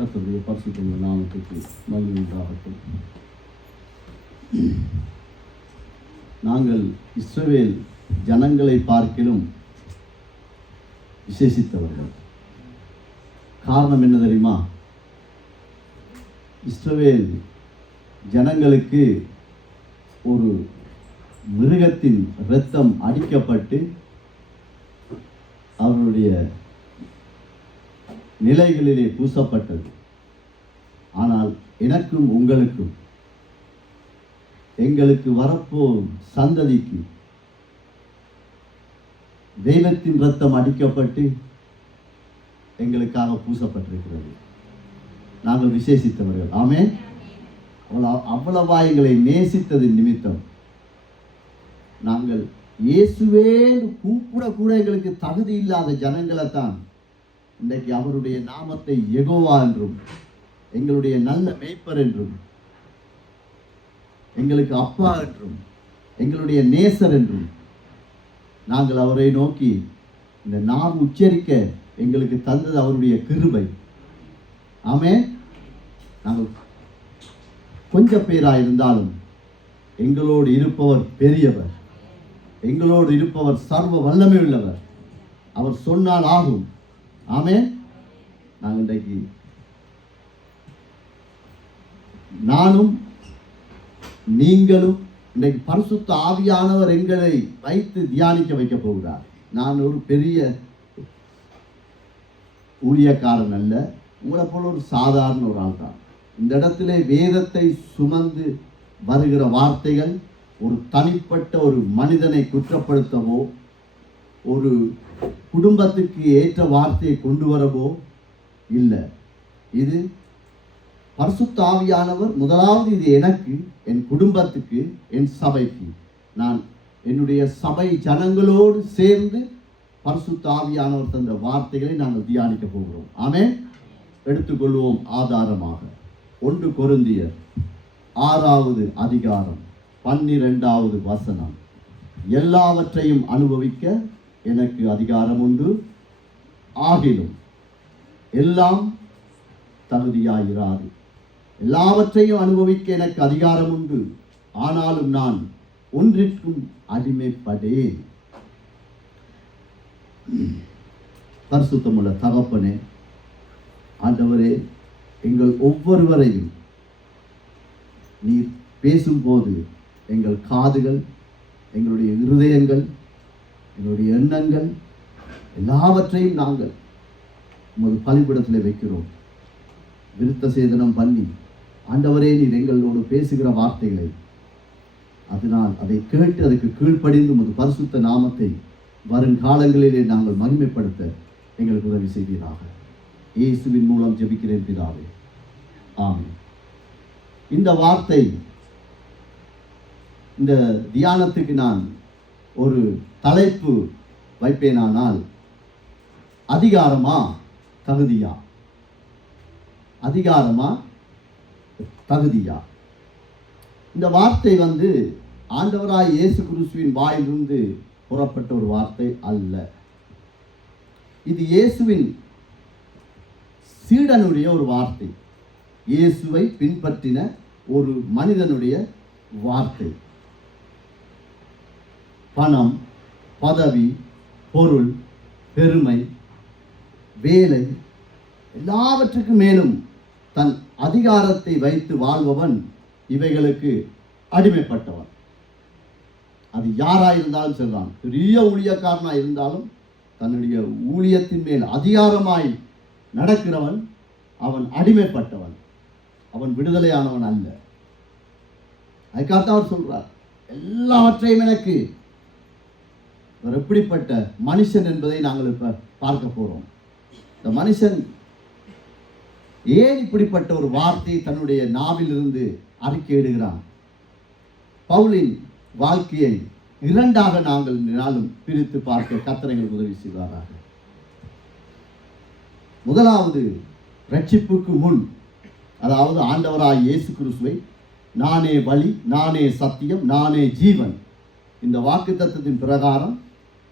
கர்த்தருடைய பரிசுத்த நாமத்துக்கு மகிமை உண்டாகட்டும். நாங்கள் இஸ்ரவேல் ஜனங்களை பார்க்கிலும் விசேஷித்தவர்கள். காரணம் என்ன தெரியுமா? இஸ்ரவேல் ஜனங்களுக்கு ஒரு மிருகத்தின் இரத்தம் அடிக்கப்பட்டு அவருடைய நிலைகளிலே பூசப்பட்டது. ஆனால் எனக்கும் உங்களுக்கும் எங்களுக்கு வரப்போம் சந்ததிக்கு தெய்வத்தின் இரத்தம் அடிக்கப்பட்டு எங்களுக்காக பூசப்பட்டிருக்கிறது. நாங்கள் விசேஷித்தவர்கள். ஆமென். அவ்வளவா எங்களை நேசித்ததின் நிமித்தம் நாங்கள் இயேசுவே கூப்பிட கூட எங்களுக்கு தகுதி இல்லாத ஜனங்களைத்தான் இன்றைக்கு அவருடைய நாமத்தை யெகோவா என்றும் எங்களுடைய நல்ல மேய்ப்பர் என்றும் எங்களுக்கு அப்பா என்றும் எங்களுடைய நேசர் என்றும் நாங்கள் அவரை நோக்கி இந்த நாம் உச்சரிக்க எங்களுக்கு தந்தது அவருடைய கிருபை. ஆமென். நாங்கள் கொஞ்சம் பேராயிருந்தாலும் எங்களோடு இருப்பவர் பெரியவர், எங்களோடு இருப்பவர் சர்வ வல்லமை உள்ளவர். அவர் சொன்னால் ஆகும். ஆமென். நாங்கள் இன்றைக்கு நானும் நீங்களும் இன்றைக்கு பரிசுத்த ஆவியானவர் எங்களை வைத்து தியானிக்க வைக்க போகிறார். நான் ஒரு பெரிய ஊழியக்காரன் அல்ல, உங்களை போல ஒரு சாதாரண ஒரு ஆள் தான். இந்த இடத்துல வேதத்தை சுமந்து வருகிற வார்த்தைகள் ஒரு தனிப்பட்ட ஒரு மனிதனை குற்றப்படுத்தவோ ஒரு குடும்பத்துக்கு ஏற்ற வார்த்தையை கொண்டு வரவோ இல்லை. இது பரிசுத்த ஆவியானவர் முதலாவது இது எனக்கு, என் குடும்பத்துக்கு, என் சபைக்கு, நான் என்னுடைய சபை ஜனங்களோடு சேர்ந்து பரிசுத்த ஆவியானவர் தந்த வார்த்தைகளை நாங்கள் தியானிக்க போகிறோம். ஆமென். எடுத்துக்கொள்வோம் ஆதாரமாக 1 கொரிந்தியர் 6வது அதிகாரம் 12வது வசனம். எல்லாவற்றையும் அனுபவிக்க எனக்கு அதிகாரம் உண்டு, ஆகிலும் எல்லாம் தகுதியாயிராது. எல்லாவற்றையும் அனுபவிக்க எனக்கு அதிகாரம் உண்டு, ஆனாலும் நான் ஒன்றிற்கும் அடிமைப்படேன். பரிசுத்தமுள்ள தகப்பனே, ஆண்டவரே, எங்கள் ஒவ்வொருவரையும் நீர் பேசும்போது எங்கள் காதுகள், எங்களுடைய இருதயங்கள், எங்களுடைய எண்ணங்கள் எல்லாவற்றையும் நாங்கள் உமது பலிபீடத்தில் வைக்கிறோம். விருத்த சேதனம் பண்ணி ஆண்டவரே நீர் எங்களோடு பேசுகிற வார்த்தைகளை அதனால் அதை கேட்டு அதுக்கு கீழ்ப்படிந்து உமது பரிசுத்த நாமத்தை வருங்காலங்களிலே நாங்கள் மகிமைப்படுத்த எங்களுக்கு உதவி செய்வீராக. இயேசுவின் மூலம் ஜெபிக்கிறேன் பிதாவே, ஆமென். இந்த வார்த்தை, இந்த தியானத்துக்கு நான் ஒரு தலைப்பு வைப்பேனானால் அதிகாரமா தகுதியா, அதிகாரமா தகுதியா. இந்த வார்த்தை ஆண்டவராய் இயேசு கிறிஸ்துவின் வாயிலிருந்து புறப்பட்ட ஒரு வார்த்தை அல்ல. இது இயேசுவின் சீடனுடைய ஒரு வார்த்தை, இயேசுவை பின்பற்றின ஒரு மனிதனுடைய வார்த்தை. பணம், பதவி, பொருள், பெருமை, வேலை எல்லாவற்றுக்கும் மேலும் தன் அதிகாரத்தை வைத்து வாழ்பவன் இவைகளுக்கு அடிமைப்பட்டவன். அது யாராயிருந்தாலும் சொல்றான், பெரிய ஊழியக்காரனாக இருந்தாலும் தன்னுடைய ஊழியத்தின் மேல் அதிகாரமாய் நடக்கிறவன் அவன் அடிமைப்பட்டவன், அவன் விடுதலையானவன் அல்ல. அதுக்காக அவர் சொல்றார், எல்லாவற்றையும் எனக்கு. எப்படிப்பட்ட மனுஷன் என்பதை நாங்கள் இப்ப பார்க்க போறோம். இந்த மனுஷன் ஏன் இப்படிப்பட்ட ஒரு வார்த்தையை தன்னுடைய நாவிலிருந்து அறிக்கையிடுகிறான்? பவுலின் வாழ்க்கையை 2ஆக நாங்கள் நாளும் பிரித்து பார்க்க கர்த்தர் எங்களுக்கு உதவி செய்வாராக. முதலாவது, ரட்சிப்புக்கு முன், அதாவது ஆண்டவராய் இயேசு கிறிஸ்துவை நானே வழி, நானே சத்தியம், நானே ஜீவன், இந்த வாக்குத்தத்தத்தின் பிரகாரம்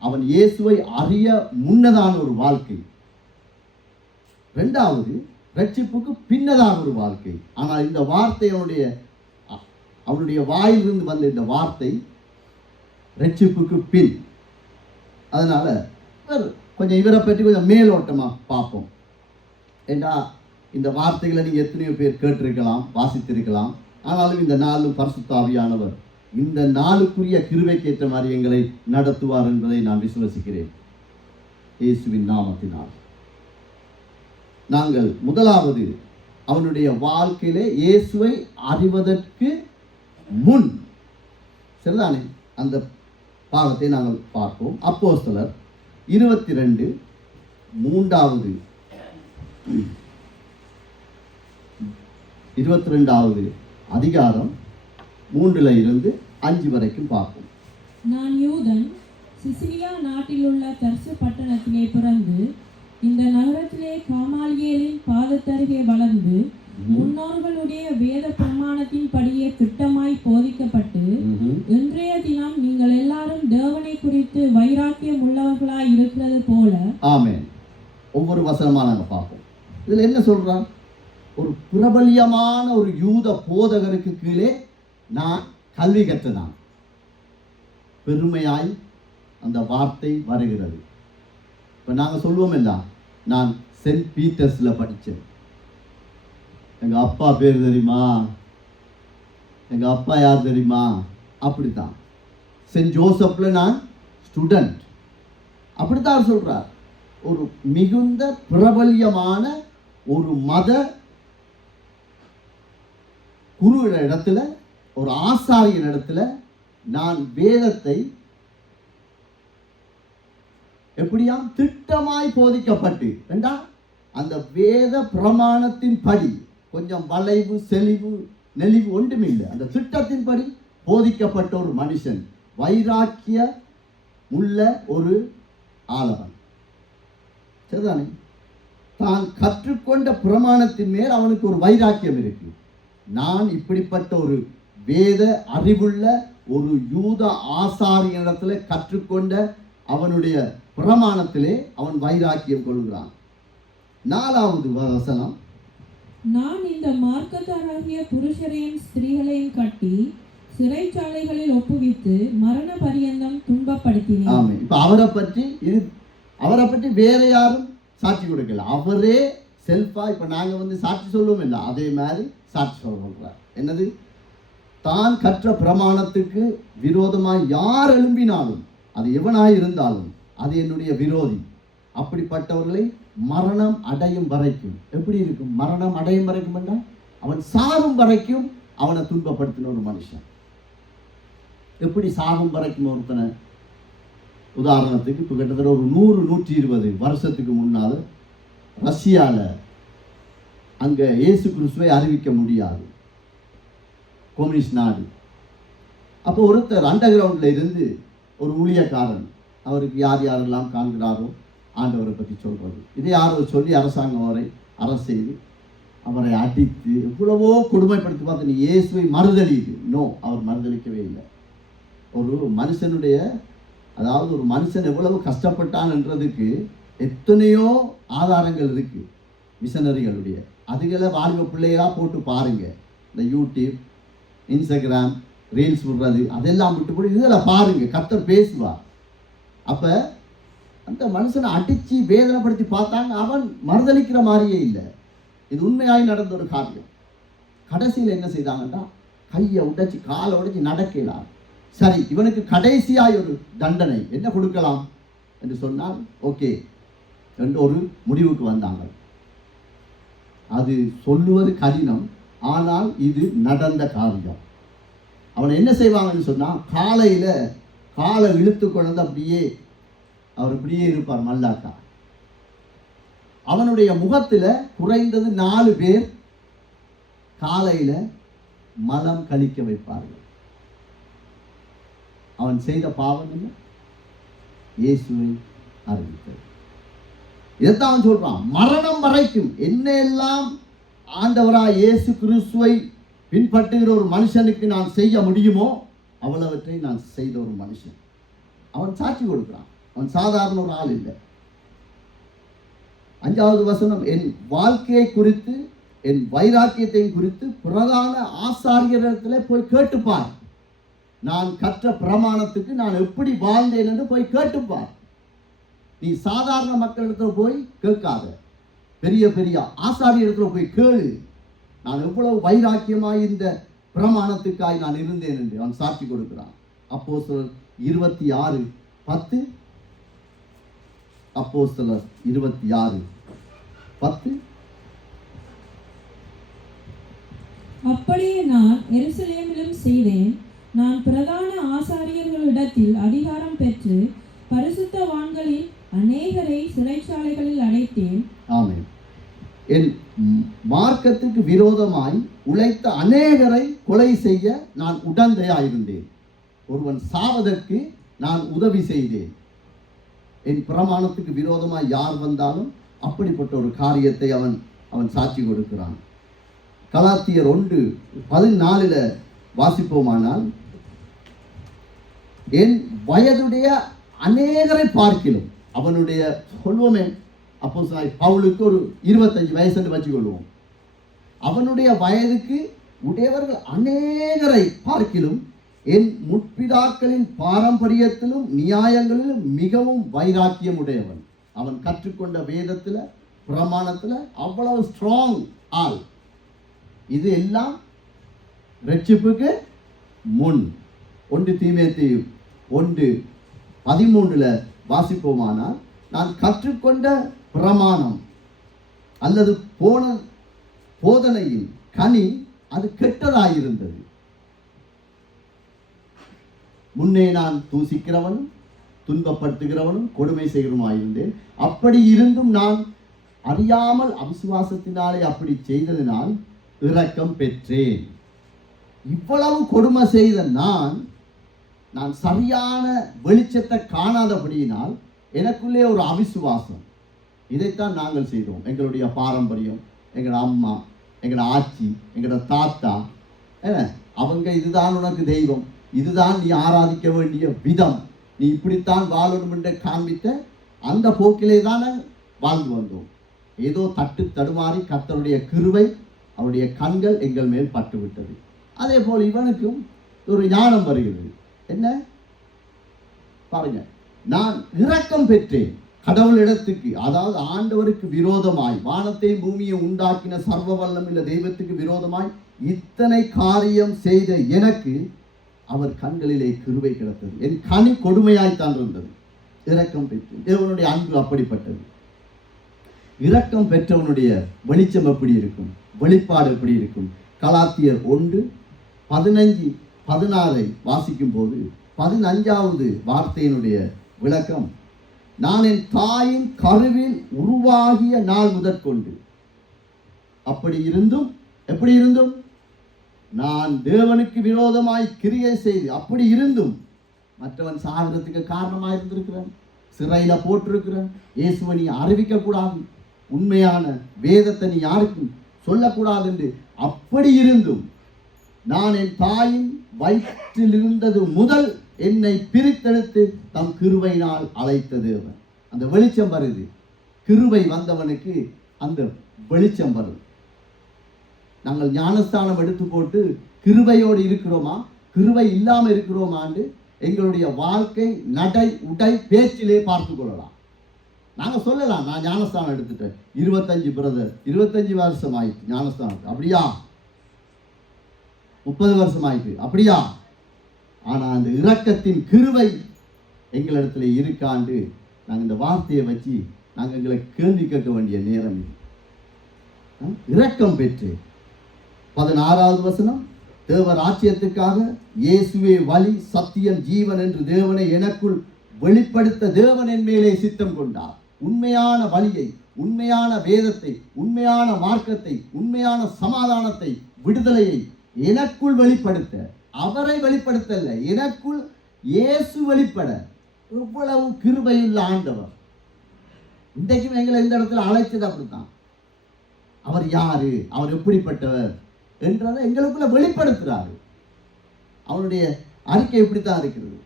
அவன் இயேசுவை அறிய முன்னதான ஒரு வாழ்க்கை. 2வது, ரட்சிப்புக்கு பின்னதாக ஒரு வாழ்க்கை. ஆனால் இந்த வார்த்தை அவனுடைய வாயிலிருந்து வந்த இந்த வார்த்தை ரட்சிப்புக்கு பின். அதனால கொஞ்சம் இவரை பற்றி கொஞ்சம் மேலோட்டமாக பார்ப்போம். ஏண்டா இந்த வார்த்தைகளை நீங்கள் எத்தனையோ பேர் கேட்டிருக்கலாம், வாசித்திருக்கலாம். ஆனாலும் இந்த நாளும் பரிசுத்த ஆவியானவர் இந்த நாளுக்குரிய கிருபைக்கேற்ற மாதிரி எங்களை நடத்துவார் என்பதை நான் விசுவசிக்கிறேன் இயேசுவின் நாமத்தினால். நாங்கள் முதலாவது அவனுடைய வாழ்க்கையிலே இயேசுவை அறிவதற்கு முன், சரிதானே, அந்த பாகத்தை நாங்கள் பார்ப்போம். அப்போஸ்தலர் 22 22வது அதிகாரம் 3-5 வரைக்கும் பார்ப்போம். நான் யூதன், சிசிலியா நாட்டிலுள்ள தர்சு பட்டணத்திலே பிறந்து இந்த நகரத்திலே காமாலியேலின் பாதத்தருகே வளர்ந்து முன்னோர்களுடைய வேத பிரமாணத்தின் படியே திட்டமாய் போதிக்கப்பட்டு இன்றைய தினம் நீங்கள் எல்லாரும் தேவனை குறித்து வைராக்கியம் உள்ளவர்களாய் இருக்கிறது போல. ஆமென். ஒவ்வொரு வசனமா நாங்க பார்ப்போம். இதுல என்ன சொல்றான்? ஒரு பிரபல்யமான ஒரு யூத போதகருக்கு கீழே நான் கல்வி கற்றதான். பெருமையாய் அந்த வார்த்தை வருகிறது. இப்போ நாங்கள் சொல்லுவோம் இல்ல, நான் சென்ட் பீட்டர்ஸில் படித்தேன், எங்கள் அப்பா பேர் தெரியுமா, எங்கள் அப்பா யார் தெரியுமா, அப்படித்தான். சென்ட் ஜோசப்பில் நான் ஸ்டூடெண்ட், அப்படித்தான் சொல்கிறார். ஒரு மிகுந்த பிரபல்யமான ஒரு மத குரு இடத்துல, ஒரு ஆசாரியன் இடத்துல நான் வேதத்தை எப்படியாம் திட்டமாய் போதிக்கப்பட்டு, அந்த வேத பிரமாணத்தின் படி, கொஞ்சம் வளைவு செழிவு நெளிவு ஒன்றுமில்லை, அந்த திட்டத்தின் படி போதிக்கப்பட்ட ஒரு மனுஷன், வைராக்கிய உள்ள ஒரு ஆளவன், சரிதானே. தான் கற்றுக்கொண்ட பிரமாணத்தின் மேல் அவனுக்கு ஒரு வைராக்கியம் இருக்கு. நான் இப்படிப்பட்ட ஒரு வேத அறிவுள்ள ஒரு யூத ஆசாரியனிடத்துல கற்றுக்கொண்ட அவனுடைய பிரமாணத்திலே அவன் வைராக்கியம் கொள்கிறான். 4வது வசனம், நான் இந்த மார்க்கத்தாராகிய புருஷரையும் ஸ்திரீகளையும் கட்டி சிறைச்சாலைகளில் ஒப்புவித்து மரண பரியந்தம் துன்பப்படுத்தினேன். ஆமென். இப்ப அவரை பற்றி வேற யாரும் சாட்சி கொடுக்கல, அவரே செல்ஃபா. இப்ப நாங்க சாட்சி சொல்லுவோம் இல்லை, அதே மாதிரி சாட்சி சொல்றார். என்னது? தான் கற்ற பிரமாணத்துக்கு விரோதமாய் யார் எழும்பினாலும், அது எவனாய் இருந்தாலும், அது என்னுடைய விரோதி. அப்படிப்பட்டவர்களை மரணம் அடையும் வரைக்கும், எப்படி இருக்கும் மரணம் அடையும் வரைக்கும் என்றால், அவன் சாகும் வரைக்கும் அவனை துன்பப்படுத்தின ஒரு மனுஷன். எப்படி சாகும் வரைக்கும் ஒருத்தனை? உதாரணத்துக்கு இப்போ கிட்டத்தட்ட ஒரு 100-120 வருஷத்துக்கு முன்னால் ரஷ்யாவில் அங்கே இயேசு கிறிஸ்துவை அறிவிக்க முடியாது, கம்யூனிஸ்ட் நாடு. அப்போ ஒருத்தர் அண்டர் கிரவுண்டில் இருந்து ஒரு ஊழியக்காரன், அவருக்கு யார் யாரெல்லாம் காண்கிறாரோ ஆண்டவரை பற்றி சொல்கிறது, இதை யாரோ சொல்லி அரசாங்கம் அவரை அரசு செய்து அவரை அடித்து எவ்வளவோ கொடுமைப்படுத்தி பார்த்து, நீ இயேசுவை மறுதளிது. நோ, அவர் மறுதளிக்கவே இல்லை. ஒரு மனுஷனுடைய, அதாவது ஒரு மனுஷன் எவ்வளவு கஷ்டப்பட்டான் என்றதுக்கு எத்தனையோ ஆதாரங்கள் இருக்கு மிஷனரிகளுடைய. அதுகளை வாழ்வு பிள்ளைகளாக போட்டு பாருங்க. இந்த யூடியூப், இன்ஸ்டாகிராம், ரீல்ஸ் விடுறது அதெல்லாம் விட்டு போட்டு இதில் பாருங்க, கர்த்தர் பேசுவார். அப்போ அந்த மனுஷனை அடித்து வேதனைப்படுத்தி பார்த்தாங்க, அவன் மறுதளிக்கிற மாதிரியே இல்லை. இது உண்மையாய் நடந்த ஒரு காரியம். கடைசியில் என்ன செய்தாங்கன்னா, கையை உடைச்சி காலை உடைச்சி நடக்கலாம். சரி, இவனுக்கு கடைசியாய் ஒரு தண்டனை என்ன கொடுக்கலாம் என்று சொன்னால் ஓகே என்று ஒரு முடிவுக்கு வந்தாங்க. அது சொல்லுவது கடினம், ஆனால் இது நடந்த காரியம். அவனை என்ன செய்வாங்கன்னு சொன்னால், காலையில் காலை இழுத்து கொண்டு அப்படியே அவர் இப்படியே இருப்பார் மல்லாக்கா. அவனுடைய முகத்தில் குறைந்தது 4 பேர் காலையில் மலம் கழிக்க வைப்பார்கள். அவன் செய்த பாவம் என்ன? இயேசுவை அறிவித்தது. இதைத்தான் அவன் சொல்றான், மரணம் வரைக்கும் என்ன எல்லாம் ஆண்டவராய் இயேசு கிறிஸ்துவை பின்பற்றுகிற ஒரு மனுஷனுக்கு நான் செய்ய முடியுமோ அவ்வளவற்றை நான் செய்த ஒரு மனுஷன். அவன் சாட்சி கொடுக்கிறான். அவன் சாதாரண ஒரு ஆள் இல்லை. 5வது வசனம், என் வாழ்க்கையை குறித்து என் வைராக்கியத்தை குறித்து பிரதான ஆசாரியரிடத்தில் போய் கேட்டுப்பார். நான் கற்ற பிரமாணத்துக்கு நான் எப்படி வாழ்ந்தேன் என்று போய் கேட்டுப்பார். நீ சாதாரண மக்களிடத்துல போய் கேட்காத, பெரிய பெரிய ஆசாரியரிடத்துல போய் கேளு. நான் எவ்வளவு வைராக்கியமாய் இந்த பிரமாணத்துக்காய் நான் இருந்தேன் என்று அவன் சாட்சி கொடுக்கிறான். அப்போஸ்தலர் 26:10. அப்போஸ்தலர் 26:10. அப்படியே நான் எருசலேமிலும் செய்தேன். நான் பிரதான ஆசாரியர்களிடத்தில் அதிகாரம் பெற்று பரிசுத்தவான்களில் அநேகரை சிறைச்சாலைகளில் அடைத்தேன். ஆமென். என் மார்க்கத்துக்கு விரோதமாய் உழைத்த அநேகரை கொலை செய்ய நான் உடந்தையாயிருந்தேன். ஒருவன் சாவதற்கு நான் உதவி செய்தேன். என் பிரமாணத்துக்கு விரோதமாய் யார் வந்தாலும் அப்படிப்பட்ட ஒரு காரியத்தை அவன் சாட்சி கொடுக்கிறான். கலாத்தியர் 1:14 வாசிப்போமானால், என் வயதுடைய அநேகரை பார்க்கிலும், அவனுடைய சொல்வோமே, அப்போ பவுலுக்கு ஒரு 25 வயசுன்னு வச்சுக்கொள்வோம், அவனுடைய வயதுக்கு உடையவர்கள் அநேகரை பார்க்கிலும் என் முற்பிதாக்களின் பாரம்பரியத்திலும் நியாயங்களிலும் மிகவும் வைராக்கியம் உடையவன். அவன் கற்றுக்கொண்ட வேதத்தில் பிரமாணத்தில் அவ்வளவு ஸ்ட்ராங் ஆள். இது எல்லாம் ரட்சிப்புக்கு முன். 1 தீமோத்தேயு 1:13 வாசிப்போமானால், நான் கற்றுக்கொண்ட பிரமாணம் அல்லது போதனையின் கனி அது கெட்டதாயிருந்தது. முன்னே நான் தூசிக்கிறவனும் துன்பப்படுத்துகிறவனும் கொடுமை செய்கிறவனுமாயிருந்தேன். அப்படி இருந்தும் நான் அறியாமல் அவிசுவாசத்தினாலே அப்படி செய்ததினால் இரக்கம் பெற்றேன். இவ்வளவு கொடுமை செய்த நான் சரியான வெளிச்சத்தை காணாதபடியினால் எனக்குள்ளே ஒரு அவிசுவாசம். இதைத்தான் நாங்கள் செய்தோம். எங்களுடைய பாரம்பரியம், எங்களோட அம்மா, எங்களோட ஆச்சி, எங்களோட தாத்தா, அவங்க இதுதான் உனக்கு தெய்வம், இதுதான் நீ ஆராதிக்க வேண்டிய விதம், நீ இப்படித்தான் வாழணும் என்று காண்பித்த அந்த போக்கிலே தானே வாழ்ந்து வந்தோம். ஏதோ தடுமாறி கர்த்தருடைய கிருபை, அவருடைய கண்கள் எங்கள் மேல் பட்டுவிட்டது. அதே போல் இவனுக்கும் ஒரு ஞானம் வருகிறது. என்ன பாருங்க, நான் இரக்கம் பெற்றேன் கடவுளிடத்துக்கு, அதாவது ஆண்டவருக்கு விரோதமாய், வானத்தையும் பூமியை உண்டாக்கின சர்வ வல்லமுள்ள தெய்வத்துக்கு விரோதமாய் இத்தனை காரியம் செய்த எனக்கு அவர் கண்களிலே கிருபை கிடைத்தது. என் கனி கொடுமையாய்த்தான் இருந்தது. இரக்கம் பெற்று தேவனுடைய அன்பு அப்படிப்பட்டது. இரக்கம் பெற்றவனுடைய வெளிச்சம் எப்படி இருக்கும், வெளிப்பாடு எப்படி இருக்கும்? கலாத்தியர் 1:15-16 வாசிக்கும் போது 15வது வார்த்தையினுடைய விளக்கம், நான் என் தாயின் கருவில் உருவாகிய நாள் முதற்கொண்டு அப்படி இருந்தும், எப்படி இருந்தும், நான் தேவனுக்கு விரோதமாய் கிரியை செய்து அப்படி இருந்தும் மற்றவன் சாகிறதுக்கு காரணமாக இருந்திருக்கிறேன், சிறையில போட்டிருக்கிறேன், இயேசுவை நீ அறிவிக்க கூடாது, உண்மையான வேதத்தை நீ யாருக்கும் சொல்லக்கூடாது என்று அப்படி இருந்தும் நான் என் தாயின் வயிற்றில் இருந்தது முதல் என்னை பிரித்தெடுத்து தம் கிருபையினால் அழைத்த தேவன். அந்த வெளிச்சம் வருது. கிருபை வந்தவனுக்கு அந்த வெளிச்சம் வருது. நாங்கள் ஞானஸ்தானம் எடுத்து போட்டு கிருபையோடு இருக்கிறோமா, கிருபை இல்லாமல் இருக்கிறோமான்னு எங்களுடைய வாழ்க்கை, நடை, உடை, பேச்சிலே பார்த்து கொள்ளலாம். நாங்கள் சொல்லலாம், நான் ஞானஸ்தானம் எடுத்துட்டேன், 25 வருஷம் ஆயிடுச்சு ஞானஸ்தானம், அப்படியா? 30 வருஷம் ஆயிட்டு, அப்படியா? ஆனால் அந்த இரக்கத்தின் கிருபை எங்களிடத்துல இருக்காண்டு நாங்கள் இந்த வார்த்தையை வச்சு நாங்கள் எங்களை கேள்வி கேட்க வேண்டிய நேரம் இது. இரக்கம் பெற்று 16வது வசனம், தேவ ராஜ்யத்துக்காக இயேசுவே வழி, சத்தியம், ஜீவன் என்று தேவனை எனக்குள் வெளிப்படுத்த தேவன் என் மேலே சித்தம் கொண்டார். உண்மையான வழியை, உண்மையான வேதத்தை, உண்மையான மார்க்கத்தை, உண்மையான சமாதானத்தை, விடுதலையை எனக்குள் வெளிப்படுத்த, அவரை வெளிப்படுத்தல, எனக்குள் இயேசு வெளிப்பட எவ்வளவு கிருபையுள்ள ஆண்டவர். இன்றைக்கும் எங்களை இந்த இடத்துல அழைச்சது அப்படித்தான். அவர் யாரு, அவர் எப்படிப்பட்டவர் என்றதை எங்களுக்குள்ள வெளிப்படுத்துகிறாரு. அவனுடைய அறிக்கை இப்படித்தான் இருக்கிறது.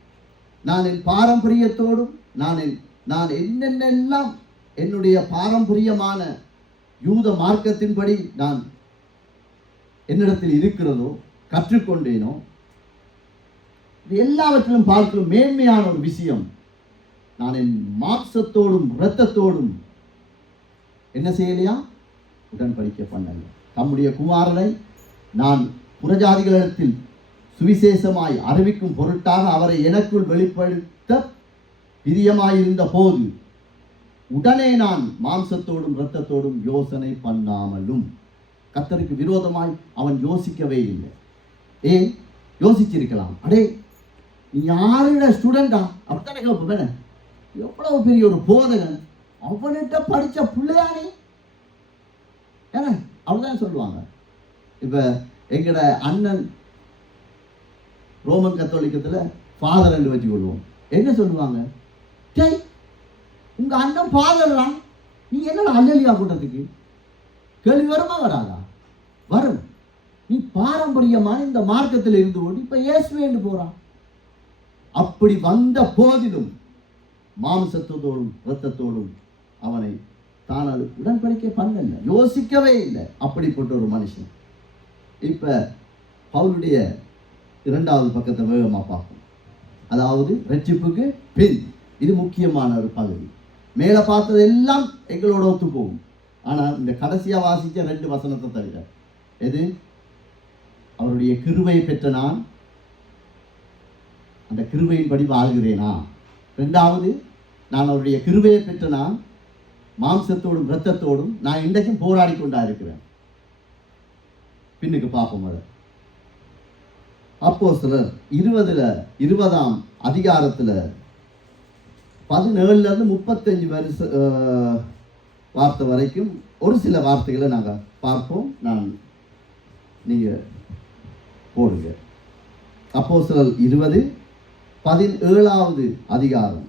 நான் என் பாரம்பரியத்தோடும் நான் என்னென்னெல்லாம் என்னுடைய பாரம்பரியமான யூத மார்க்கத்தின்படி நான் என்னிடத்தில் இருக்கிறதோ கற்றுக்கொண்டேனோ, இது எல்லாவற்றிலும் பார்க்கும் மேன்மையான ஒரு விஷயம், நான் என் மாம்சத்தோடும் இரத்தத்தோடும் என்ன செய்யலையா, உடன்படிக்கை பண்ணல. தம்முடைய குமாரனை நான் புறஜாதிகளிடத்தில் சுவிசேஷமாய் அறிவிக்கும் பொருட்டாக அவரை எனக்குள் வெளிப்படுத்த பிரியமாயிருந்த போது உடனே நான் மாம்சத்தோடும் இரத்தத்தோடும் யோசனை பண்ணாமலும். கர்த்தருக்கு விரோதமாய் அவன் யோசிக்கவே இல்லை. ஏன் யோசிச்சிருக்கலாம், அடே நீ யாரோட ஸ்டூடெண்டா அப்படித்தானே கேட்பேன், எவ்வளவு பெரிய ஒரு போதகன், அவன்கிட்ட படித்த பிள்ளையானே ஏன்னா அப்படிதான் சொல்லுவாங்க. இப்போ எங்கட அண்ணன் ரோமன் கத்தோலிக்கத்தில் ஃபாதர் என்று வச்சு கொள்வோம். என்ன சொல்லுவாங்க, டேய் உங்க அண்ணன் ஃபாதர் தான், நீ என்னடா அல்லலியா கூட்டத்துக்கு கேள்வி வருமா வராதா? வரும். நீ பாரம்பரியமான இந்த மார்க்கத்தில் இருந்து கொண்டு இப்ப இயேசுவேன்னு போறான். அப்படி வந்த போதிலும் மாம்சத்தோடும் இரத்தத்தோடும் அவனை தானால் உடன்படிக்கை பண்ணல, யோசிக்கவே இல்லை. அப்படிப்பட்ட ஒரு மனுஷன். இப்ப பவுலுடைய 2வது பக்கத்தை வேகமாக பார்ப்போம். அதாவது ரட்சிப்புக்கு பின் இது முக்கியமான ஒரு பகுதி. மேலே பார்த்தது எல்லாம் எங்களோட ஒத்து போகும். ஆனால் இந்த கடைசியாக வாசித்த 2 வசனத்தை தவிர, எது அவருடைய கிருபை பெற்ற நான் அந்த கிருபையின்படி வாழ்கிறேனா, 2வது நான் அவருடைய கிருபையை பெற்ற நான் மாம்சத்தோடும் இரத்தத்தோடும் நான் இன்றைக்கும் போராடி கொண்டா இருக்கிறேன். பின்னுக்கு பார்ப்போம். அதை அப்போஸ்தலர் 20ஆம் அதிகாரத்தில் 17லேருந்து 35 வார்த்தை வரைக்கும் ஒரு சில வார்த்தைகளை நாங்கள் பார்ப்போம். நீங்கள் போடுங்க. அப்போஸ்தலர் 20:17வது அதிகாரம்.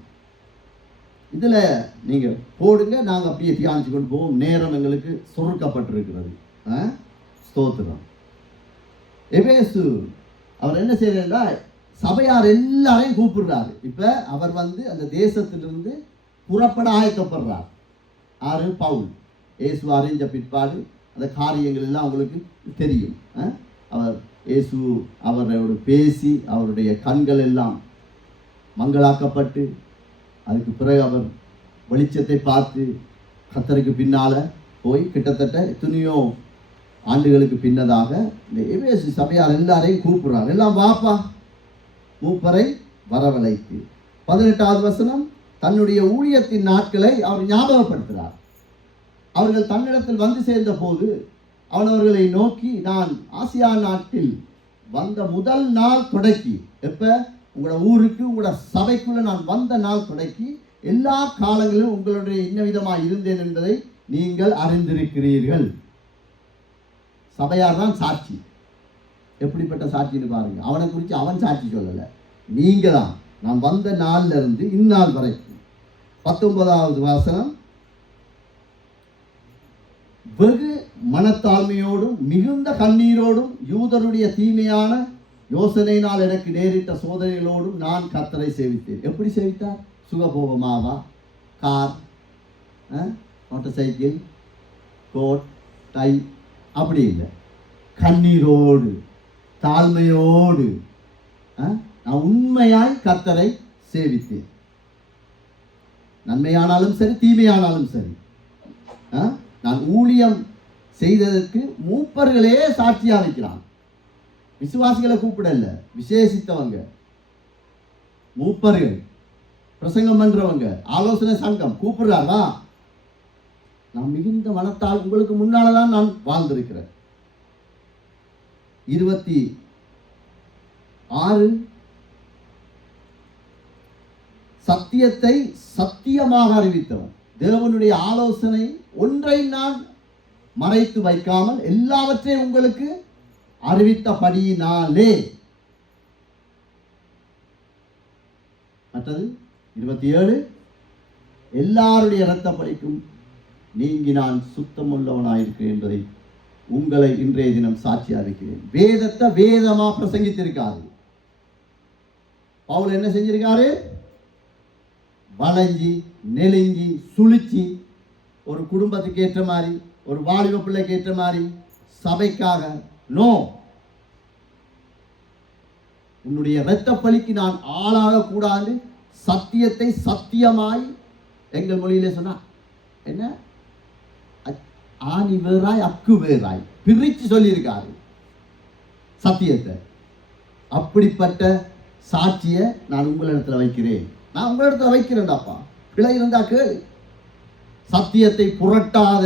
இதில் நீங்கள் போடுங்க, நாங்கள் அப்படியே தியானிச்சு கொண்டு போவோம். நேரம் எங்களுக்கு சுருக்கப்பட்டிருக்கிறது. ஸ்தோத்திரம். எபேசு அவர் என்ன செய்யறா, சபையார் எல்லாரையும் கூப்பிடுறாரு. இப்போ அவர் அந்த தேசத்திலிருந்து புறப்பட ஆயத்தப்படுறார். ஆறு பவுல் இயேசு அறிஞ்ச பிற்பாடு அந்த காரியங்கள் எல்லாம் உங்களுக்கு தெரியும். அவர் இயேசு அவரோடு பேசி அவருடைய கண்கள் எல்லாம் மங்களாக்கப்பட்டு, அதுக்கு பிறகு அவர் வெளிச்சத்தை பார்த்து கர்த்தருக்கு பின்னால் போய் கிட்டத்தட்ட எத்தனையோ ஆண்டுகளுக்கு பின்னதாக இந்த எபேசு சபையார் எல்லாரையும் கூப்பிடுறார். எல்லாம் வாப்பா, மூப்பரை வரவழைத்து. 18வது வசனம், தன்னுடைய ஊழியத்தின் நாட்களை அவர் ஞாபகப்படுத்துகிறார். அவர்கள் தன்னிடத்தில் வந்து சேர்ந்த போது அவன் அவர்களை நோக்கி, நான் ஆசியா நாட்டில் வந்த முதல் நாள் தொடக்கி, எப்ப உங்களோட ஊருக்கு உங்களோட சபைக்குள்ள நான் வந்த நாள் தொடக்கி எல்லா காலங்களிலும் உங்களுடைய இன்ன விதமாக இருந்தேன் என்பதை நீங்கள் அறிந்திருக்கிறீர்கள். சபையார் தான் சாட்சி. எப்படிப்பட்ட சாட்சின்னு பாருங்க. அவனை குறித்து அவன் சாட்சி சொல்லலை, நீங்க தான். நான் வந்த நாள்ல இருந்து இந்நாள் வரைக்கும். 19வது வசனம், வெகு மனத்தாழ்மையோடும் மிகுந்த கண்ணீரோடும் யூதருடைய தீமையான யோசனையினால் எனக்கு நேரிட்ட சோதனைகளோடும் நான் கர்த்தரை சேவித்தேன். எப்படி சேவித்தார்? சுகபோகமாவா? Car, motorcycle, coat, tie, அப்படி இல்லை. கண்ணீரோடு தாழ்மையோடு நான் உண்மையாய் கர்த்தரை சேவித்தேன். நன்மையானாலும் சரி, தீமையானாலும் சரி. நான் ஊழியம் செய்ததற்கு மூப்பர்களே சாட்சியா வைக்கிறான். விசுவாசிகளை கூப்பிடல, விசேஷித்தவங்க மூப்பர்கள், பிரசங்கம் பண்றவங்க, ஆலோசனை சங்கம் கூப்பிடுறாரா. நான் மிகுந்த மனத்தால் உங்களுக்கு முன்னால்தான் நான் வாழ்ந்திருக்கிறேன். 26, சத்தியத்தை சத்தியமாக அறிவித்தவன். தேவனுடைய ஆலோசனை ஒன்றை நான் மறைத்து வைக்காமல் எல்லாவற்றையும் உங்களுக்கு அறிவித்தபடியினாலே. மற்றது 27, எல்லாருடைய இரத்த பலிக்கும் நீங்கி நான் சுத்தமுள்ளவனாயிருக்கிறேன் என்பதை உங்களை இன்றைய தினம் சாட்சியா இருக்கிறேன். வேதத்தை வேதமா பிரசங்கித்திருக்காரு. பவுல் என்ன செஞ்சிருக்காரு? வளைஞ்சி நெலிஞ்சி சுழிச்சி ஒரு குடும்பத்துக்கு ஏற்ற மாதிரி, ஒரு வாலிப பிள்ளைக்கு ஏற்ற மாதிரி சபைக்காக நோ. உன்னுடைய இரத்த பலிக்கு நான் ஆளாக கூடாது. சத்தியத்தை சத்தியமாய், எங்கள் மொழியிலே சொன்னா என்ன, ஆணி வேறாய் அக்கு வேறாய் பிரிச்சு சொல்லியிருக்காரு சத்தியத்தை. அப்படிப்பட்ட சாட்சியை நான் உங்களிடத்துல வைக்கிறேன். நான் உங்களிடத்துல வைக்கிறேன்டாப்பா, பிழை இருந்தா கேளு. சத்தியத்தை புரட்டாத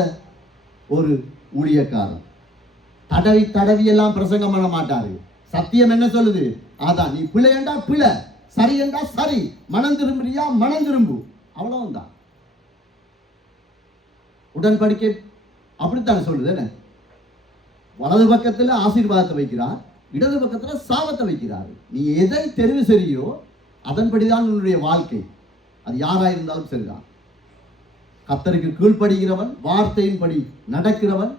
ஒரு ஊழியக்காரன் தடவி தடவி எல்லாம் பிரசங்கம் பண்ண மாட்டாரு. சத்தியம் என்ன சொல்லுது? அதான், நீ பிழை என்றா பிழை, சரி என்றா சரி, மனம் திரும்புறியா மனம் திரும்பு, அவ்வளவுதான். உடன்படிக்கை அப்படித்தான் சொல்லுது. என்ன, வலது பக்கத்துல ஆசீர்வாதத்தை வைக்கிறார், இடது பக்கத்துல சாபத்தை வைக்கிறார். நீ எதை தெரிவு செய்யோ அதன்படிதான் உன்னுடைய வாழ்க்கை. அது யாரா இருந்தாலும் சரிதான். கர்த்தருக்கு கீழ்ப்படுகிறவன், வார்த்தையின்படி நடக்கிறவன்,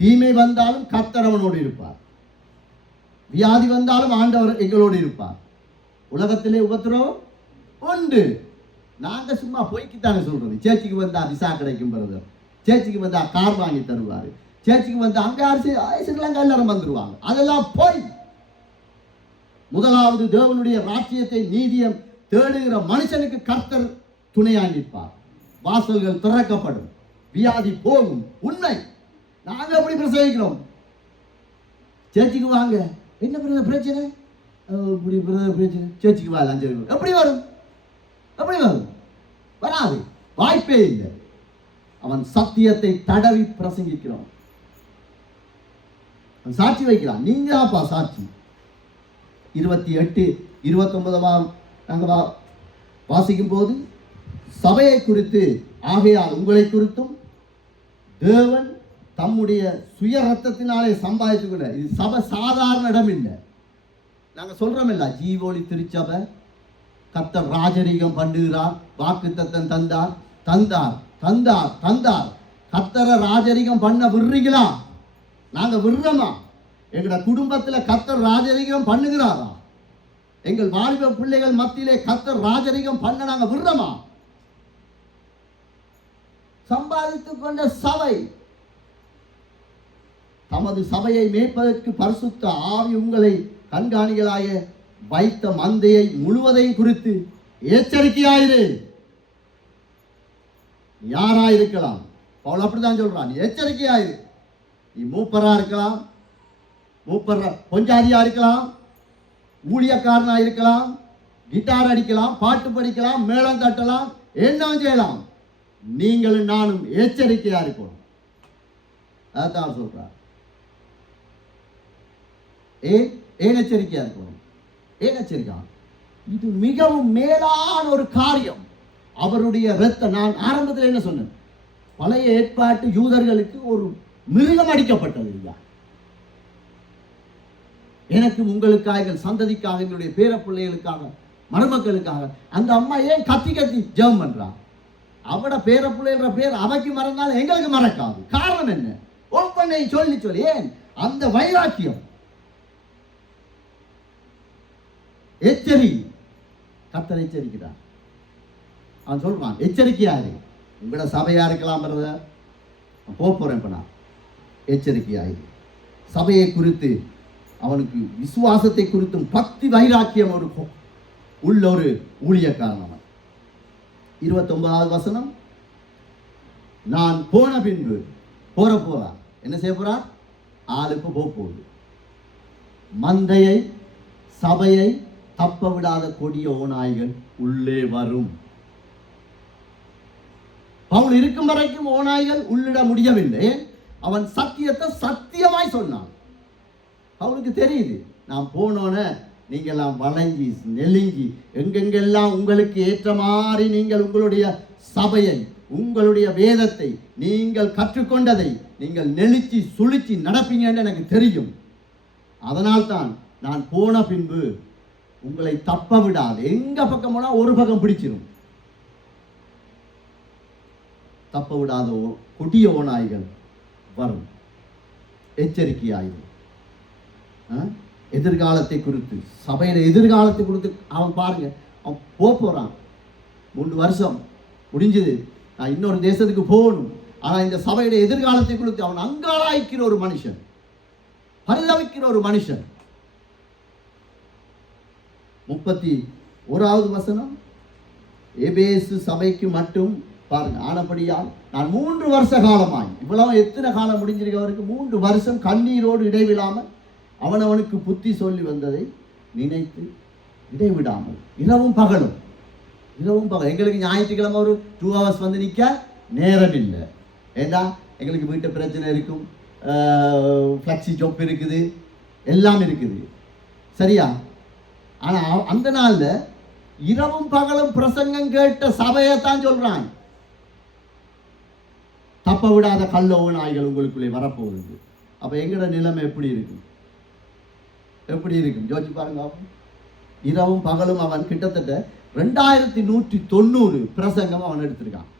தீமை வந்தாலும் கர்த்தர் அவனோடு இருப்பார். வியாதி வந்தாலும் ஆண்டவர் எங்களோடு இருப்பார். உலகத்திலே உபத்திரவம் உண்டு. நாங்க சும்மா பொய்க்குத்தானே சொல்றது. சேர்ச்சிக்கு வந்தா விசா கிடைக்கும், பிரதர். சேர்ச்சிக்கு வந்தா கார் வாங்கி தருவாரு. சேர்ச்சிக்கு வந்தா அங்க அரசுலாம் எல்லாரும் வந்துருவாங்க. அதெல்லாம் போய். முதலாவது தேவனுடைய ராஜ்யத்தை நீதியம் தேடுகிற மனுஷனுக்கு கர்த்தர் துணையாக நிற்பார். வாசல்கள் திறக்கப்படும், வியாதி போகும். உண்மை. நாங்க எப்படி பிரசவிக்கிறோம்? சேர்ச்சிக்கு வாங்க, என்ன பிரச்சனை? இப்படி பிரச்சனை, சேர்ச்சிக்கு வாங்க. எப்படி வரும்? எப்படி வரும்? வராது, வாய்ப்பே இல்லை. அவன் சத்தியத்தை தடவி பிரசங்கிக்கிறான், சாட்சி வைக்கிறான். நீங்க அப்பா சாட்சி. 28, 29 நாங்கள் வாசிக்கும் போது, சபையை குறித்து, ஆகையால் உங்களை குறித்தும் தேவன் தம்முடைய சுய ரத்தத்தினாலே சம்பாதித்துக்கொள்ள. இது சபை சாதாரண இடம் இல்லை. நாங்கள் சொல்றோம் இல்ல, ஜீவோலி திருச்சபை கர்த்தர் ராஜரீகம் பண்ணுகிறார், வாக்குத்தத்தம் தந்தார் தந்தார் தந்தார் தந்தார். கர்த்தரை ராஜரீகம் பண்ண விடுறீங்களா? நாங்க விடுறோமா? எங்களோட குடும்பத்துல கர்த்தர் ராஜரீகம் பண்ணுகிறாரா? எங்கள் வாலிப பிள்ளைகள் மத்தியிலே கர்த்தர் ராஜரீகம் பண்ண நாங்க விடுறோமா? சம்பாதித்துக் கொண்ட சபை தமது சபையை மேய்ப்பதற்கு பரிசுத்த ஆவி உங்களை கண்காணிகளாக வைத்த மந்தையை முழுவதையும் குறித்து எச்சரிக்கையாயிரு. யாரா இருக்கலாம், பவுல் அப்படித்தான் சொல்றான், எச்சரிக்கையாயிரு. நீ மூப்பரா இருக்கலாம், மூப்பர் பொஞ்சாதியா இருக்கலாம், ஊழியக்காரனா இருக்கலாம், கிட்டார் அடிக்கலாம், பாட்டு படிக்கலாம், மேளம் தட்டலாம், என்ன செய்யலாம். நீங்களும் நானும் எச்சரிக்கையா இருக்கணும். அதான் சொல்றார். ஏன் எச்சரிக்கையா இருக்கணும்? ஏன் எச்சரிக்கை? இது மிகவும் மேலான ஒரு காரியம். அவருடைய இரத்த, நான் ஆரம்பத்தில் என்ன சொன்னேன், பழைய ஏற்பாட்டு யூதர்களுக்கு ஒரு மிருகம் அடிக்கப்பட்டது இல்லையா? எனக்கு உங்களுக்காக, சந்ததிக்காக, எங்களுடைய பேர பிள்ளைகளுக்காக, மருமக்களுக்காக அந்த அம்மா ஏன் கத்தி கத்தி ஜெபம் பண்றான்? அவட பேர பிள்ளைன்ற பேர் அவைக்கு மறந்தாலும் எங்களுக்கு மறக்காது. காரணம் என்ன? ஒவ்வொன்றை சொல்லி சொல்லி. ஏன் அந்த வைராக்கியம்? எச்சரி, கர்த்தர் எச்சரிக்கிறார். அவன் சொல்றான், எச்சரிக்கையாரு. உங்களோட சபையா இருக்கலாம், போறேன் இப்ப நான். எச்சரிக்கையாரு. சபையை குறித்து, அவனுக்கு விசுவாசத்தை குறித்தும் பக்தி வைராக்கியம் உள்ள ஒரு ஊழியக்காரன் அவன். 29வது வசனம், நான் போன பின்பு போறான். என்ன செய்ய போறான்? ஆளுக்கு போகுது. மந்தையை, சபையை தப்ப விடாத கொடிய ஓநாய்கள் உள்ளே வரும். பவுல் இருக்கும் வரைக்கும் ஓநாய்கள் உள்ளிட முடியவில்லை. அவன் சத்தியத்தை சத்தியமாய் சொன்னான். அவனுக்கு தெரியுது, நான் போனோன நீங்கெல்லாம் வளைஞ்சி நெலுங்கி எங்கெங்கெல்லாம் உங்களுக்கு ஏற்ற மாதிரி நீங்கள் உங்களுடைய சபையை, உங்களுடைய வேதத்தை, நீங்கள் கற்றுக்கொண்டதை நீங்கள் நெளிச்சு சுழிச்சு நடப்பீங்கன்னு எனக்கு தெரியும். அதனால்தான் நான் போன பின்பு உங்களை தப்ப விடாது. எங்க பக்கம் போனா ஒரு பக்கம் பிடிச்சிடும். தப்ப விடாத கொடிய ஓநாய்கள் வரும். எச்சரிக்கையாயிரும். எதிர்காலத்தை குறித்து, சபையில எதிர்காலத்தை குறித்து அவன் பாருங்க, அவன் போறான். 3 வருஷம் முடிஞ்சது, நான் இன்னொரு தேசத்துக்கு போகணும். ஆனா இந்த சபையுடைய எதிர்காலத்தை குறித்து அவன் அங்காளாய்க்கிற ஒரு மனுஷன், பரிதவிக்கிற ஒரு மனுஷன். 31வது வசனம், எபேசு சபைக்கு மட்டும் பாருங்க, ஆனபடியால் நான் 3 வருஷ காலமாய், இவ்வளவு எத்தனை காலம் முடிஞ்சிருக்கவருக்கு 3 வருஷம் கண்ணீரோடு இடைவிடாமல் அவனவனுக்கு புத்தி சொல்லி வந்ததை நினைத்து இடைவிடாமல் இரவும் பகலும் எங்களுக்கு ஞாயிற்றுக்கிழமை ஒரு 2 hours வந்து நிற்க நேரம் இல்லை. ஏண்டா எங்களுக்கு வீட்டு பிரச்சனை இருக்கும், ஃப்ளெக்ஸி ஜாப் இருக்குது, எல்லாம் இருக்குது, சரியா? ஆனால் அந்த நாளில் இரவும் பகலும் பிரசங்கம் கேட்ட சபையை தான் சொல்றான். தப்ப விடாத கள்ள நாய்கள் உங்களுக்குள்ளே வரப்போகுது. அப்போ எங்களோட நிலைமை எப்படி இருக்கும்? யோசிச்சு பாருங்க. இரவும் பகலும் அவன் கிட்டத்தட்ட 2190 பிரசங்கம் அவன் எடுத்திருக்கான்.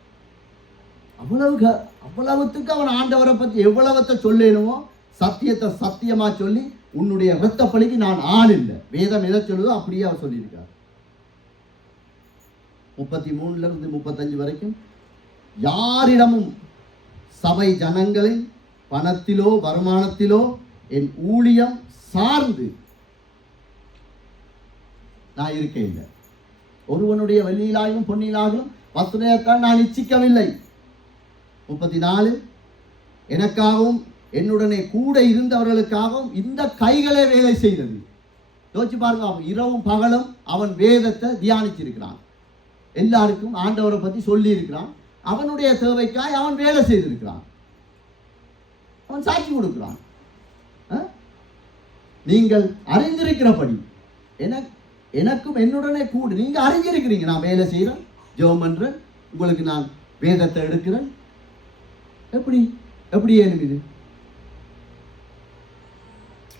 அவ்வளவுத்துக்கு அவன் ஆண்டவரை பற்றி எவ்வளவத்தை சொல்லணுமோ சத்தியத்தை சத்தியமா சொல்லி, உன்னுடைய இரத்த பலிக்கு நான் ஆள் இல்லை, வேதம் எதை சொல்லுதோ அப்படியே அவர் சொல்லியிருக்கார். 33 இருந்து 35 வரைக்கும் யாரிடமும் சபை ஜனங்களின் பணத்திலோ வருமானத்திலோ என் ஊழியம் சார்ந்து நான் இருக்கேன் இல்லை. ஒருவனுடைய வெள்ளியிலாகவும் பொன்னியிலாகவும் வஸ்துரையத்தான் நான் இச்சிக்கவில்லை. 34 எனக்காகவும் என்னுடனே கூட இருந்தவர்களுக்காகவும் இந்த கைகளே வேலை செய்தது. யோசிச்சு பாருங்க, அவன் இரவும் பகலும் அவன் வேதத்தை தியானிச்சிருக்கிறான், எல்லாருக்கும் ஆண்டவரை பற்றி சொல்லி இருக்கிறான், அவனுடைய தேவைக்காய் அவன் வேலை செய்திருக்கிறான், அவன் சாட்சி கொடுக்கிறான். நீங்கள் அறிந்திருக்கிறபடி எனக்கும் என்னுடனே கூட நீங்க அறிஞ்சிருக்கிறீங்க, நான் வேலை செய்கிறேன், ஜெபம் பண்றேன், உங்களுக்கு நான் வேதத்தை எடுக்கிறேன். எப்படி ஏனும்?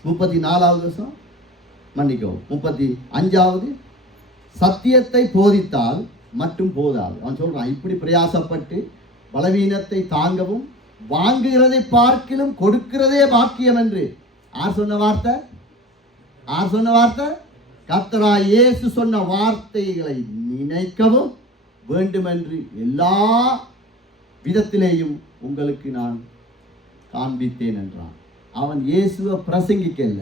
34வது வருஷம் மன்னிக்கவும், 35வது சத்தியத்தை போதித்தால் மட்டும் போதாது. அவன் சொல்றான், இப்படி பிரயாசப்பட்டு பலவீனத்தை தாங்கவும் வாங்குகிறதை பார்க்கிலும் கொடுக்கிறதே பாக்கியம் என்று யார் சொன்ன வார்த்தை? கர்த்தராகிய இயேசு சொன்ன வார்த்தைகளை நினைக்கவும் வேண்டுமென்று எல்லா விதத்திலேயும் உங்களுக்கு நான் காண்பித்தேன் என்றான். அவன் இயேசுவை பிரசங்கிக்கல,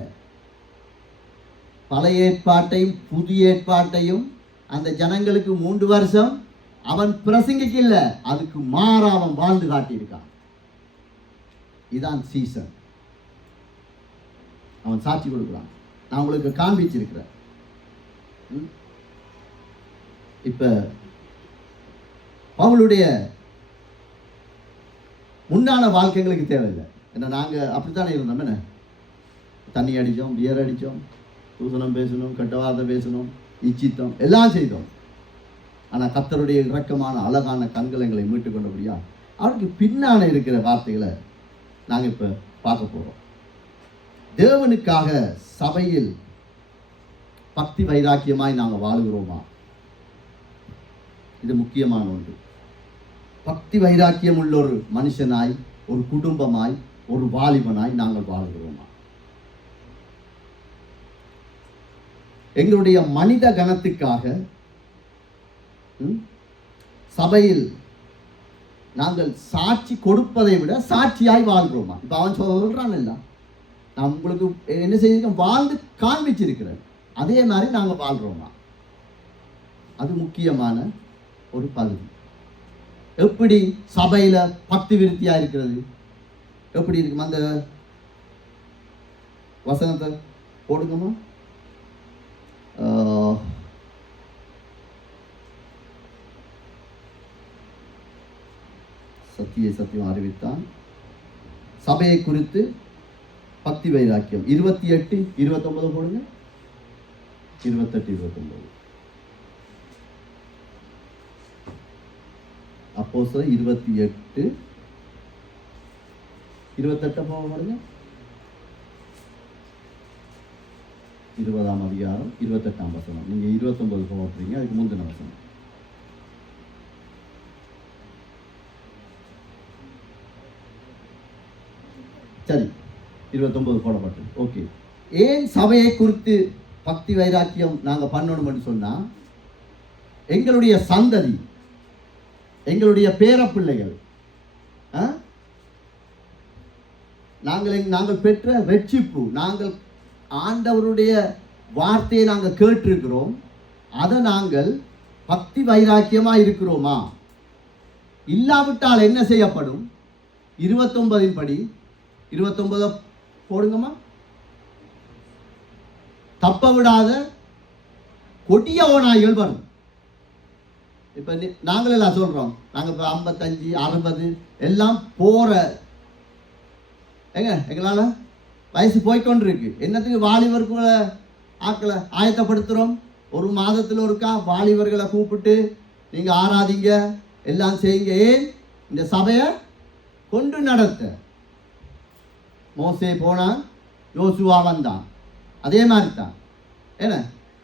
பழைய ஏற்பாட்டையும் புதிய ஏற்பாட்டையும் அந்த ஜனங்களுக்கு 3 வருஷம் அவன் பிரசங்கிக்கல, அதுக்கு மாறா அவன் வாழ்ந்து காட்டியிருக்கான். இதான் சீசன். அவன் சாட்சி கொடுக்கிறான், நான் உங்களுக்கு காண்பிச்சிருக்கிறேன். இப்ப பவுலுடைய முன்னான வாழ்க்கைகளுக்கு தேவையில்லை. ஏன்னா நாங்கள் அப்படித்தானே இருந்தோம். என்ன தண்ணி அடித்தோம், பியர் அடித்தோம், தூசணம் பேசணும், கெட்டவார்த்தை பேசணும், இச்சித்தம் எல்லாம் செய்தோம். ஆனால் கர்த்தருடைய இரக்கமான அழகான கண்களை மீட்டு கொண்டபடியா அவருக்கு பின்னான இருக்கிற வார்த்தைகளை நாங்கள் இப்போ பார்க்க போகிறோம். தேவனுக்காக சபையில் பக்தி வைராக்கியமாய் நாங்கள் வாழுகிறோமா? இது முக்கியமான ஒன்று. பக்தி வைராக்கியம் உள்ள ஒரு மனுஷனாய், ஒரு குடும்பமாய், ஒரு வாலிபனாய் நாங்கள் வாழுகிறோமா? எங்களுடைய மனித கணத்துக்காக சபையில் நாங்கள் சாட்சி கொடுப்பதை விட சாட்சியாய் வாழ்கிறோமா? இப்போ அவன் சொல்றான் இல்ல, நான் உங்களுக்கு என்ன செய்திருக்கேன், வாழ்ந்து காண்பிச்சிருக்கிறேன், அதே மாதிரி நாங்கள் வாழ்கிறோமா? அது முக்கியமான ஒரு பகுதி. எப்படி சபையில் பக்தி விருத்தியாக இருக்கிறது? எப்படி இருக்கும்? அந்த வசனத்தை போடுங்கம்மா. சத்தியம் அறிவித்தான் சபையை குறித்து பக்தி வைராக்கியம். 28, 29 போடுங்க. 28, 29 அப்போஸ்தலர் 28, 28 போடுங்க. 20ஆம் அதிகாரம் 28ஆம் வசனம். நீங்க 29 போடுறீங்க, அதுக்கு முந்தின வசனம். சரி, 29 போடப்பட்டது. ஓகே. ஏன் சபையை குறித்து பக்தி வைராக்கியம் நாங்கள் பண்ணணும்னு சொன்னால், எங்களுடைய சந்ததி, எங்களுடைய பேர பிள்ளைகள் நாங்கள் பெற்ற ரட்சிப்பு, நாங்கள் ஆண்டவருடைய வார்த்தையை நாங்கள் கேட்டிருக்கிறோம். அதை நாங்கள் பக்தி வைராக்கியமா இருக்கிறோமா? இல்லாவிட்டால் என்ன செய்யப்படும்? 29 படி 29 போடுங்கம்மா. தப்ப விடாத கொடிய ஓநாய்கள் வரும். இப்ப நாங்கள் எல்லாம் சொல்றோம், நாங்க இப்ப 55 60 எல்லாம் போற எங்களால வயசு போய்கொண்டிருக்கு. என்னத்துக்கு வாலிபர்களை ஆக்களை ஆயத்தப்படுத்துறோம்? ஒரு மாதத்தில் ஒருக்கா வாலிபர்களை கூப்பிட்டு நீங்க ஆராதிங்க, எல்லாம் செய்யுங்க. ஏன்? இந்த சபையை கொண்டு நடத்த. மோசே போனான், யோசுவா வந்தான், அதே மாதிரி தான். ஏன்னா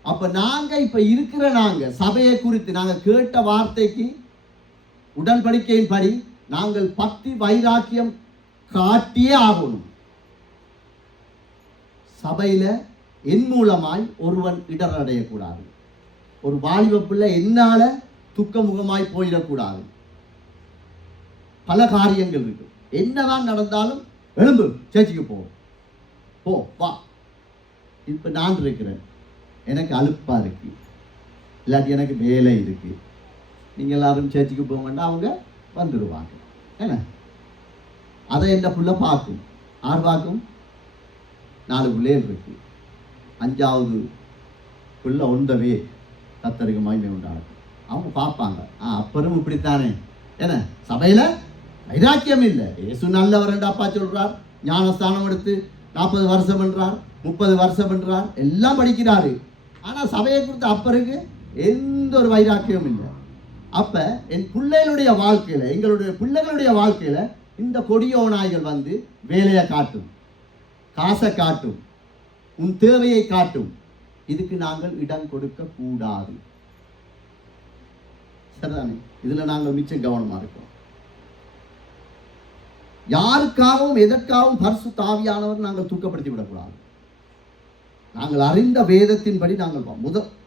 அப்ப நாங்க இப்ப இருக்கிற சபையை குறித்து நாங்க கேட்ட வார்த்தைக்கு உடன்படிக்கையின் படி நாங்கள் பக்தி வைராக்கியம் காட்டியே ஆகணும். சபையில என் மூலமாய் ஒருவன் இடரடையக்கூடாது. ஒரு வாலிப பிள்ளை என்னால துக்கமுகமாய் போயிடக்கூடாது. பல காரியங்கள் இருக்கு. என்னதான் நடந்தாலும் எழும்பு, சேர்ச்சிக்கு போ வா. இப்ப நான் இருக்கிறேன், எனக்கு அலுப்பா இருக்கு, இல்லாட்டி எனக்கு வேலை இருக்கு, நீங்க எல்லாரும் சேர்ச்சிக்கு போக வேண்டாம், அவங்க வந்துடுவாங்க. என்ன அதை எந்த புள்ள பார்க்கும். யார் பார்க்கும்? 4 பிள்ளைகள் இருக்கு, 5வது புள்ள ஒன்றவே கத்தருக்கு மகிமை உண்டாகும். அவங்க பார்ப்பாங்க, அப்புறம் இப்படித்தானே. என்ன சபையில வைராக்கியம் இல்லை. இயேசு நல்லவர் என்று அப்பா சொல்றார், ஞானஸ்தானம் எடுத்து 40 வருஷம் என்றார், 30 வருஷம் என்றார், எல்லாம் படிக்கிறாரு. ஆனா சபையை குறித்து அப்பருக்கு எந்த ஒரு வைராக்கியம் இல்லை. அப்ப என் பிள்ளைகளுடைய வாழ்க்கையில, எங்களுடைய பிள்ளைகளுடைய வாழ்க்கையில இந்த கொடிய நாய்கள் வந்து வேலையை காட்டும், காசை காட்டும், உன் தேவையை காட்டும். இதுக்கு நாங்கள் இடம் கொடுக்க கூடாது. சரிதானே? இதுல நாங்கள் மிச்சம் கவனமா இருக்கோம். யாருக்காகவும் எதற்காகவும் பரிசுத்த ஆவியானவர் நாங்கள் தூக்கப்படுத்தி விடக்கூடாது. நாங்கள் அறிந்த வேதத்தின்படி நாங்கள்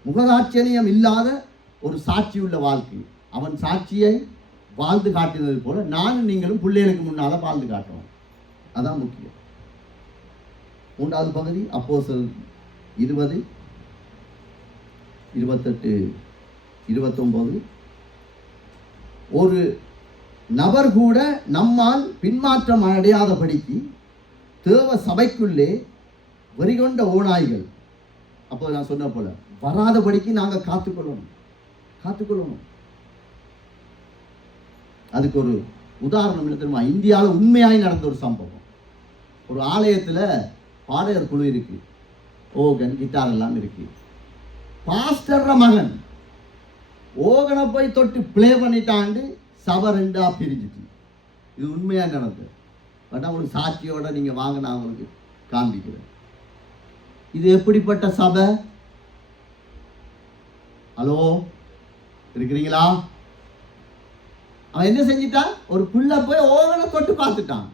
முகதாட்சணியம் இல்லாத ஒரு சாட்சி உள்ள வாழ்க்கை, அவன் சாட்சியை வாழ்ந்து காட்டினது போல நானும் நீங்களும் பிள்ளைகளுக்கு முன்னால வாழ்ந்து காட்டுவோம். அதான் முக்கியம். 3வது பகுதி அப்போஸ்தலர் 20 28 29. ஒரு நபர் கூட நம்மால் பின்மாற்றம் அடையாதபடிக்கு தேவ சபைக்குள்ளே வெறிகொண்ட ஓநாய்கள், அப்போ நான் சொன்ன போல வராதபடிக்கு நாங்கள் காத்துக்கொள்ளணும். அதுக்கு ஒரு உதாரணம் என்ன தெரியுமா? இந்தியாவில் உண்மையாய் நடந்த ஒரு சம்பவம். ஒரு ஆலயத்தில் பாடகர் குழு இருக்கு, ஓகன் கிட்டார் எல்லாம் இருக்கு. பாஸ்டர் மகன் ஓகனை போய் தொட்டு பிளே பண்ணிட்டாண்டு சபை 2ஆ பிரிஞ்சிட்டு. இது உண்மையா நடந்தது. பட் அவங்களுக்கு சாட்சியோட நீங்க வாங்க, நான் அவங்களுக்கு காண்பிக்கிறேன். இது எப்படிப்பட்ட சபை? ஹலோ, இருக்கிறீங்களா? அவன் என்ன செஞ்சிட்டான்? ஒரு புள்ள போய் ஓகனை தொட்டு பார்த்துட்டான்.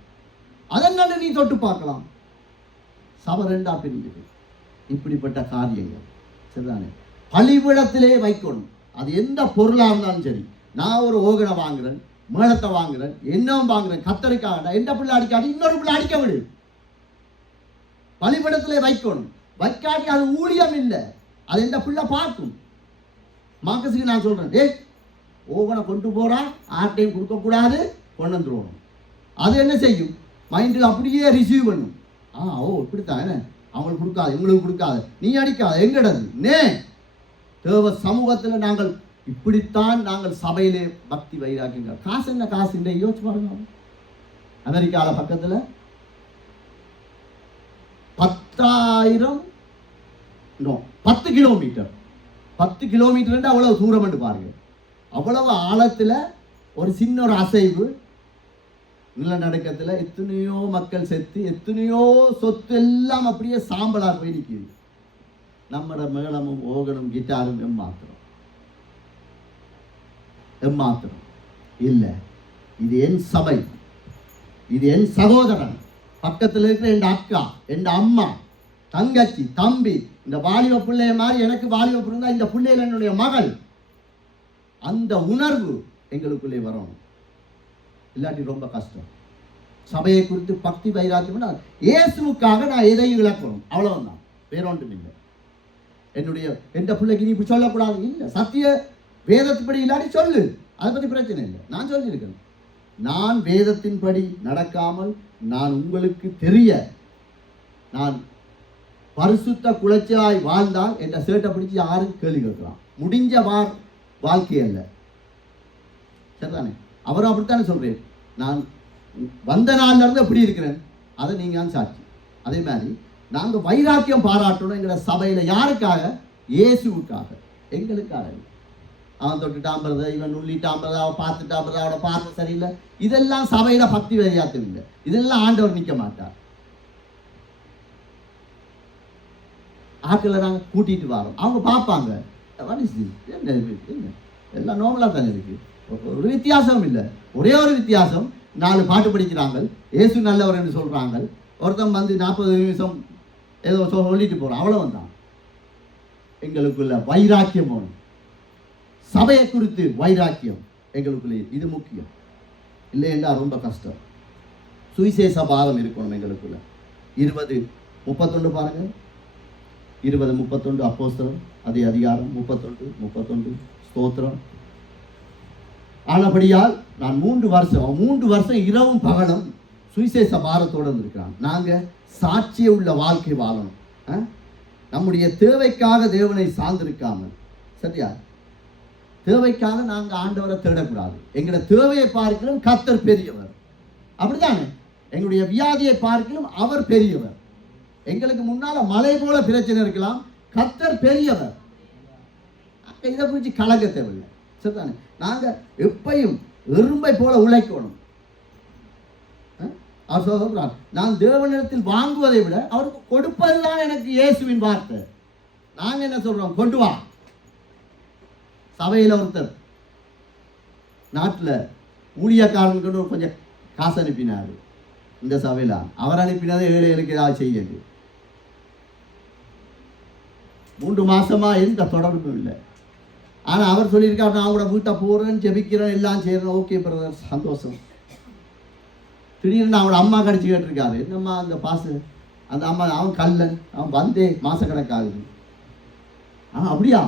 அதனால நீ தொட்டு பார்க்கலாம். சபை 2ஆ பிரிஞ்சிட்டு. இப்படிப்பட்ட காரியங்கள் சரிதானே? பலிபீடத்திலே வைக்கணும். அது எந்த பொருளாக இருந்தாலும் சரி. நான் ஒரு ஓகனை வாங்குறேன், மேளத்தை வாங்குறேன், என்னவும் வாங்குறேன், கத்தரிக்காக எந்த பிள்ளை அடிக்காது, இன்னொரு பிள்ளை அடிக்க விடு. பலிபீடத்திலே வைக்கணும். வைக்காட்டி அது ஊழியம் இல்லை. அது எந்த பிள்ளை பார்க்கும். மார்க்கஸுக்கு நான் சொல்றேன், ஓகனை கொண்டு போறா, ஆட்டையும் கொடுக்கக்கூடாது, கொண்டு வந்துருவோம். அது என்ன செய்யும்? மைண்டில் அப்படியே ரிசீவ் பண்ணும். இப்படித்தான் என்ன, அவங்களுக்கு கொடுக்காது, இவங்களுக்கு கொடுக்காது, நீ அடிக்காது, எங்கடது நே. தேவ சமூகத்தில் நாங்கள் இப்படித்தான் நாங்கள் சபையிலே பக்தி வைராக்கிங்க. காசு என்ன காசு இல்லை, யோசிச்சு பாருங்க. அமெரிக்காவில் பக்கத்தில் 10 கிலோமீட்டர் 10 கிலோமீட்டர் அவ்வளவு தூரம் என்று பாருங்க. அவ்வளவு ஆழத்தில் ஒரு சின்ன ஒரு அசைவு நிலநடுக்கத்தில் எத்தனையோ மக்கள் செத்து, எத்தனையோ சொத்து எல்லாம் அப்படியே சாம்பலா போய் நிற்குது. நம்மட மேளமும் ஓகனும் கிட்டாரும் எம்மாத்திரம் இல்லை. இது என் சபை, இது என் சகோதரன், பக்கத்தில் இருக்கிற என் அக்கா, என் அம்மா, தங்கச்சி, தம்பி. இந்த வாலிப பிள்ளைய மாதிரி எனக்கு வாலிப பிள்ளை, இந்த பிள்ளையில என்னுடைய மகள். அந்த உணர்வு எங்களுக்குள்ளே வரணும். இல்லாட்டி ரொம்ப கஷ்டம். சபையை குறித்து பக்தி வைராக்கியம்னா இயேசுவுக்காக நான் எதையும் இழக்கணும், அவ்வளவுதான், வேற ஒன்றும் இல்லை. எந்த பிள்ளைக்கு நீ இப்படி சொல்லக்கூடாது இல்லை, சத்திய வேதத்தின்படி இல்லாட்டி சொல்லு, அதை பற்றி பிரச்சனை இல்லை. நான் சொல்லியிருக்கேன், நான் வேதத்தின்படி நடக்காமல் நான் உங்களுக்கு தெரிய நான் பரிசுத்த குலைச்சலாய் வாழ்ந்தால் என்ற சேட்டை பிடிச்சி யாரும் கேள்வி கேட்கலாம். முடிஞ்ச வாழ்க்கை அல்ல, சரிதானே? அவரும் அப்படித்தானே சொல்றேன், நான் வந்த நாள்ல இருந்து எப்படி இருக்கிறேன், அதை நீங்க சாட்சி. அதே மாதிரி நாங்கள் வைராக்கியம் பாராட்டணும் எங்களோட சபையில. யாருக்காக? இயேசுவுக்காக, எங்களுக்காக. அவன் தொட்டுட்டாம்பறத, இவன் உள்ளிட்டாம்பறத, அவன் பார்த்துட்டாம்பறத, அவனோட பார்த்து சரியில்லை, இதெல்லாம் சபையில பக்தி வைராக்கியம் இல்லை. இதெல்லாம் ஆண்டவர் நிற்க மாட்டார். ஆட்களை நாங்கள் கூட்டிட்டு வரோம், அவங்க பார்ப்பாங்க, என்ன எல்லாம் நோமலா தானே இருக்கு, ஒரு வித்தியாசம் இல்லை. ஒரே ஒரு வித்தியாசம், 4 பாட்டு படிக்கிறாங்க, இயேசு நல்லவர் என்று சொல்றாங்க, ஒருத்தன் வந்து 40 நிமிஷம் ஏதோ சொல்லிட்டு போறான், அவ்வளவுதான். எங்களுக்குள்ள வைராக்கியம் வேணும், சபையை குறித்து வைராக்கியம் எங்களுக்குள்ள, இது முக்கியம். இல்லை என்றால் ரொம்ப கஷ்டம். சுவிசேஷ பாதம் இருக்கணும் எங்களுக்குள்ள. 20:31 பாருங்க, 20:31 அப்போஸ்தலர் அதே அதிகாரம் 31:31 ஸ்தோத்திரம். ஆனபடியால் நான் 3 வருஷம் இரவும் பகலும் சுவிசேஷ பாரத்தோடு இருக்கிறான். நாங்கள் சாட்சிய உள்ள வாழ்க்கை வாழணும். நம்முடைய தேவைக்காக தேவனை சார்ந்திருக்காமல், சரியா? தேவைக்காக நாங்கள் ஆண்டவரை தேடக்கூடாது. எங்களோட தேவையை பார்க்கலும் கர்த்தர் பெரியவர், அப்படித்தானே? எங்களுடைய வியாதியை பார்க்கலும் அவர் பெரியவர். எங்களுக்கு முன்னால மலை போல பிரச்சனை இருக்கலாம், கர்த்தர் பெரியவர். இதை குறித்து கலங்க தேவையில்லை, சரிதானே? நாங்கள் எப்பையும் எறும்பை போல உழைக்கணும். அவர் சொல்றார், நான் தேவனிடத்தில் வாங்குவதை விட அவருக்கு கொடுப்பதுதான் எனக்கு இயேசுவின் வார்த்தை. நாங்கள் என்ன சொல்றோம்? கொண்டு வா. சபையில் ஒருத்தர் நாட்டில் ஊழியக்காரனுக்கு கொஞ்சம் காசு அனுப்பினார். இந்த சபையில் அவர் அனுப்பினதை ஏழைகளுக்கு ஏதாவது செய்யுது. 3 மாசமா எந்த தொடர்பும் இல்லை. ஆனால் அவர் சொல்லியிருக்காரு, நான் கூட வீட்டை போகிறேன், ஜெபிக்கிறேன், எல்லாம் செய்கிறேன், ஓகே பிரதர், சந்தோஷம். திடீர்னு அவனோட அம்மா கடிச்சு கேட்டிருக்காரு, என்னம்மா அந்த பாசு, அந்த அம்மா, அவன் கல்லன், அவன் வந்தே மாசக்கணக்காகுது. அப்படியா?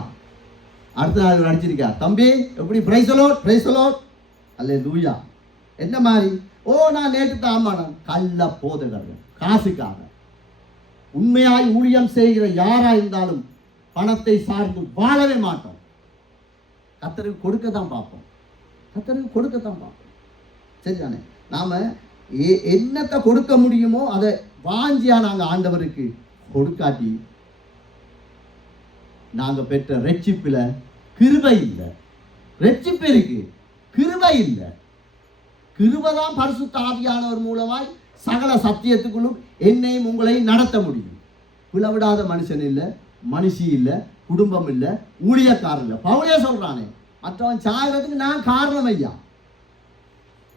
அடுத்த நாள் அடிச்சிருக்கா, தம்பி எப்படி பிரைசலோ அல்ல லூயா, என்ன மாதிரி? ஓ, நான் நேற்று தான். ஆமா, நான் கள்ள போதகர்கள், காசுக்காக. உண்மையாய் ஊழியம் செய்கிற யாரா இருந்தாலும் பணத்தை சார்ந்து வாழவே மாட்டோம். கர்த்தருக்கு கொடுக்கத்தான் பார்ப்போம், கர்த்தருக்கு கொடுக்கத்தான் பார்ப்போம், சரிதானே? நாம என்னத்தை கொடுக்க முடியுமோ அதை வாஞ்சியா நாங்கள் ஆண்டவருக்கு கொடுக்காட்டி நாங்கள் பெற்ற ரட்சிப்பில் கிருபை இல்லை. ரட்சிப்பு இருக்கு, கிருபை இல்லை. கிருபை தான் பரிசுத்த ஆவியானவர் மூலமாய் சகல சத்தியத்துக்குள்ளும் என்னையும் உங்களையும் நடத்த முடியும். பிளவிடாத மனுஷன் இல்லை, மனுஷி இல்லை, குடும்பம் இல்லை, ஊழியக்காரன் இல்லை. பவுலே சொல்றானே, மற்றவன் சாகிறதுக்கு நான் காரணம் ஐயா.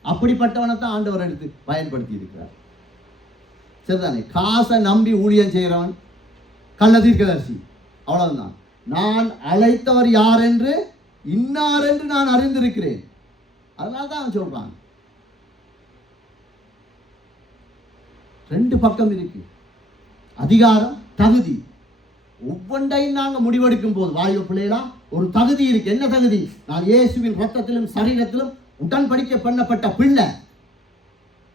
அப்படிப்பட்டவனை தான் ஆண்டவர் எடுத்து பயன்படுத்தி இருக்கிறார், சரிதானே? காசை நம்பி ஊழியம் செய்கிறவன் கள்ள தீர்க்கதரிசி, அவ்வளவுதான். நான் அழைத்தவர் யார் என்று இன்னார் என்று நான் அறிந்திருக்கிறேன். அதனால தான் அவன் சொல்றான். 2 பக்கம் இருக்கு, அதிகாரம், தகுதி. ஒவ்வொன்றையும் நாங்கள் முடிவெடுக்கும் போது வாயு பிள்ளைகளா ஒரு தகுதி இருக்கு. என்ன தகுதி? நான் இயேசுவின் ரத்தத்திலும் சரீரத்திலும் உடன்படிக்கை பண்ணப்பட்ட பிள்ளை.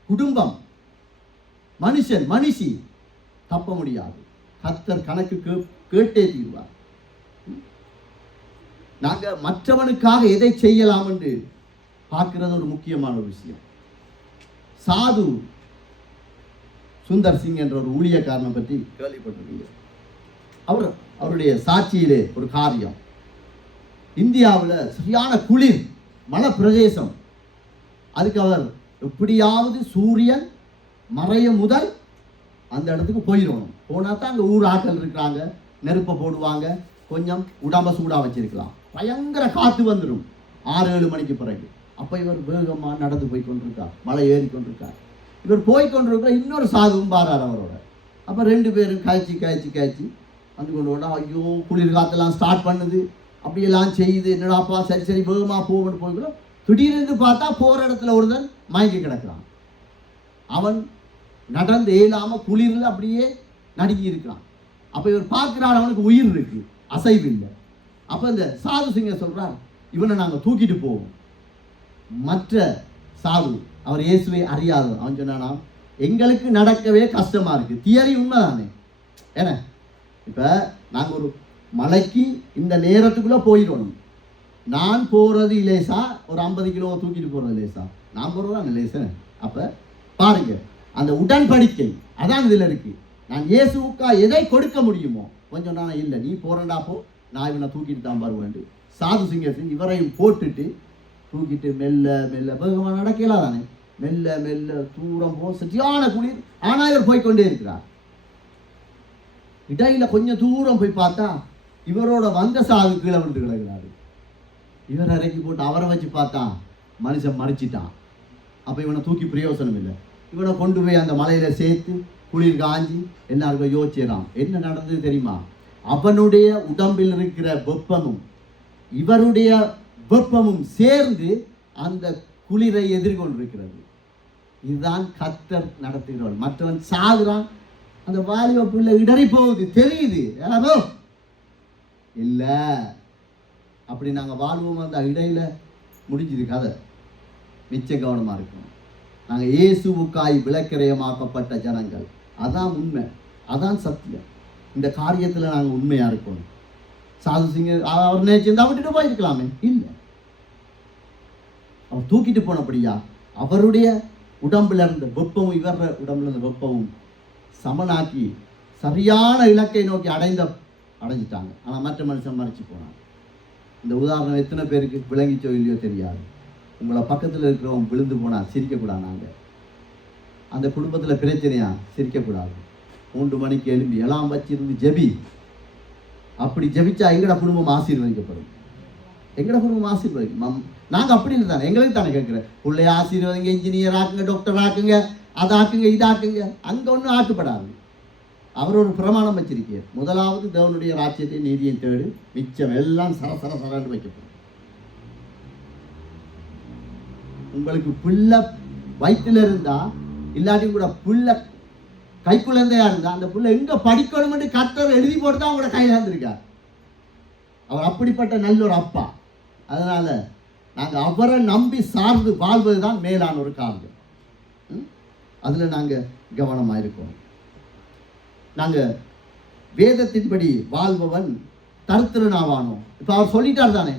குடும்பம், மனுஷன், மனுஷி தப்ப முடியாது. கர்த்தர் கணக்கு கேட்டே தீர்வார். நாங்கள் மற்றவனுக்காக எதை செய்யலாம் என்று பார்க்கிறது ஒரு முக்கியமான ஒரு விஷயம். சாது சுந்தர் சிங் என்ற ஒரு ஊழியக்காரனை பற்றி கேள்விப்பட்டிருக்கீங்க. அவருடைய சாட்சியிலே ஒரு காரியம், இந்தியாவில் சரியான குளிர், மலை பிரதேசம். அதுக்கு அவர் எப்படியாவது சூரியன் மறையும் முதல் அந்த இடத்துக்கு போயிடணும். போனால் தான் அங்கே ஊர் ஆட்கள் இருக்கிறாங்க, நெருப்பை போடுவாங்க, கொஞ்சம் உடம்ப சூடாக வச்சிருக்கலாம். பயங்கர காற்று வந்துடும் 6-7 மணிக்கு பிறகு. அப்போ இவர் வேகமாக நடந்து போய் கொண்டிருக்கார், மலை ஏறி கொண்டிருக்கார். இவர் போய் கொண்டிருக்கிற இன்னொரு சாதுவும் பாரார் அவரோட. அப்போ 2 பேரும் காய்ச்சி வந்து கொண்டு போனால், ஐயோ குளிர் காற்றெல்லாம் ஸ்டார்ட் பண்ணுது, அப்படியெல்லாம் செய்யுது, என்னடாப்பா சரி வேகமாக போகணும்னு போய்க்கிறோம். திடீரென்று பார்த்தா போற இடத்துல ஒருத்தன் மயங்கி கிடக்கிறான். அவன் நடந்து இயலாம குளிரில் அப்படியே நடுங்கி இருக்கிறான். அப்ப இவர் பார்க்கிறார், அவனுக்கு உயிர் இருக்கு, அசைவு இல்லை. அப்ப இந்த சாது சிங்கர் சொல்றார், இவனை நாங்கள் தூக்கிட்டு போவோம். மற்ற சாது, அவர் இயேசுவை அறியாதவர், அவன் சொன்னானா, எங்களுக்கு நடக்கவே கஷ்டமா இருக்கு. தியரி உண்மைதானே. ஏன்னா இப்ப நாங்கள் ஒரு மலைக்கு இந்த நேரத்துக்குள்ள போயிடணும். நான் போறது லேசா, ஒரு 50 கிலோ தூக்கிட்டு போறது லேசா, நான் போறதுதான் லேசா. அப்ப பாருங்க, அந்த உடன்படிக்கை அதான் இதுல இருக்கு. நான் இயேசுவுக்கா எதை கொடுக்க முடியுமோ கொஞ்சம் நான் இல்லை, நீ போறண்டா போ, நான் இவனை தூக்கிட்டு தான் வருவேன். சாது சிங்கத்தின் இவரையும் போட்டுட்டு தூக்கிட்டு மெல்ல மெல்ல வேகமாக நடக்கலாம் தானே, மெல்ல மெல்ல தூரம் போ, சரியான குளிர். ஆனா இவர் போய்கொண்டே இருக்கிறார். இடையில கொஞ்சம் தூரம் போய் பார்த்தா இவரோட வந்த சாது கீழே விழுந்து கிடக்கிறாரு. இவர் இறக்கி போட்டு அவரை வச்சு பார்த்தா மனுஷன் மறிச்சிட்டான். அப்போ இவனை தூக்கி பிரயோசனம் இல்லை. இவனை கொண்டு போய் அந்த மலையில சேர்த்து குளிர் காஞ்சி எல்லாருக்கும் யோசிச்சிடறான். என்ன நடந்தது தெரியுமா? அவனுடைய உடம்பில் இருக்கிற வெப்பமும் இவருடைய வெப்பமும் சேர்ந்து அந்த குளிரை எதிர்கொண்டிருக்கிறது. இதுதான் கர்த்தர் நடத்துகிறவர். மற்றவன் சாகுறான், அந்த வாலிப பிள்ளை இடறி போகுது, தெரியுது. இல்ல அப்படி நாங்கள் வாழ்வோம். அந்த இடையில முடிஞ்சுது கதை. மிச்ச கவனமா இருக்கணும். நாங்கள் இயேசுவுக்காய் விளக்கிரயமாக்கப்பட்ட ஜனங்கள். அதான் உண்மை, அதான் சத்தியம். இந்த காரியத்தில் நாங்கள் உண்மையா இருக்கணும். சாது சிங்கர் அவர் நினைச்சிருந்தா விட்டுட்டு போயிருக்கலாமே, இல்லை. அவர் தூக்கிட்டு போனபடியா அவருடைய உடம்புல இருந்த வெப்பமும் இவர உடம்புல இருந்த வெப்பமும் சமனாக்கி சரியான இலக்கை நோக்கி அடைஞ்சிட்டாங்க. ஆனால் மற்ற மனுஷன் மறைச்சு போனாங்க. இந்த உதாரணம் எத்தனை பேருக்கு விளங்கிச்சோ இல்லையோ தெரியாது. உங்களை பக்கத்தில் இருக்கிறவங்க விழுந்து போனால் சிரிக்கக்கூடாது. நாங்கள் அந்த குடும்பத்தில் பிரச்சனையா சிரிக்கக்கூடாது. 3 மணிக்கு எழும்பி எல்லாம் வச்சிருந்து ஜெபி. அப்படி ஜெபிச்சா எங்கட குடும்பம் ஆசீர்வதிக்கப்படும். எங்கட குடும்பம் ஆசீர்வதிக்கும். நாங்கள் அப்படி இல்லை தானே, எங்களுக்கு தானே கேட்குறேன். பிள்ளைய ஆசீர்வதிங்க, இன்ஜினியர் ஆக்குங்க, டாக்டர் ஆக்குங்க, அதாக்குங்க இதாக்குங்க. அங்கே ஒன்றும் ஆக்கப்படாது. அவர் ஒரு பிரமாணம் வச்சிருக்கார். முதலாவது தேவனுடைய ராஜ்யத்தை நீதியை தேடு, மிச்சம் எல்லாம் சரசரன்னு வைக்கப்படும். உங்களுக்கு பிள்ளை வயிற்றுல இருந்தா இல்லாட்டியும் கூட பிள்ளை கைக்குழந்தையா இருந்தா அந்த பிள்ளை எங்க படிக்கணும் கர்த்தர் எழுதி போட்டு தான் உங்களோட கையில் இருந்திருக்கார். அவர் அப்படிப்பட்ட நல்ல ஒரு அப்பா. அதனால நாங்கள் அவரை நம்பி சார்ந்து வாழ்வது தான் மேலான ஒரு காரியம். அதில் நாங்கள் கவனமாக இருக்கோம். நாங்கள் வேதத்தின்படி வாழ்பவன் தருத்திரனாவானோம். இப்போ அவர் சொல்லிட்டார் தானே,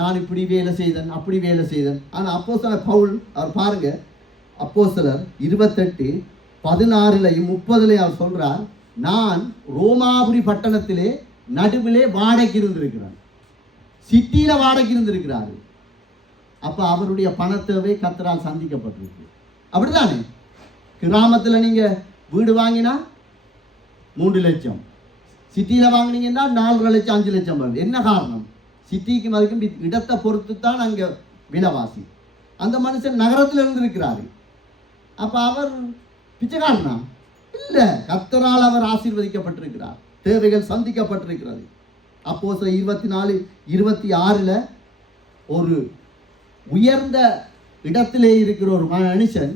நான் இப்படி வேலை செய்தேன், அப்படி வேலை செய்தேன். ஆனால் அப்போஸ்தலர் பவுல் அவர் பாருங்க, அப்போஸ்தலர் 28:16-30 அவர் சொல்றார், நான் ரோமாபுரி பட்டணத்திலே நடுவிலே வாடகைக்கு இருந்திருக்கிறார், சிட்டியில வாடகைக்கு இருந்திருக்கிறாரு. அப்ப அவருடைய பணத்தேவை கர்த்தரால் சந்திக்கப்பட்டிருக்கு. அப்படித்தானே? கிராமத்தில் நீங்க வீடு வாங்கினா 3 லட்சம், சிட்டியில வாங்கினீங்கன்னா 4 லட்சம் 5 லட்சம் வருது. என்ன காரணம்? சிட்டிக்கு மதிக்கும் இடத்தை பொறுத்து தான் அங்க விலைவாசி. அந்த மனுஷன் நகரத்தில் இருந்திருக்கிறாரு. அப்ப அவர் பிச்சைக்காரனா? இல்ல, கர்த்தரால் அவர் ஆசீர்வதிக்கப்பட்டிருக்கிறார், தேவைகள் சந்திக்கப்பட்டிருக்கிறது. அப்போஸ்தலர் 24:26 ஒரு உயர்ந்த இடத்திலே இருக்கிற ஒரு மனுஷன்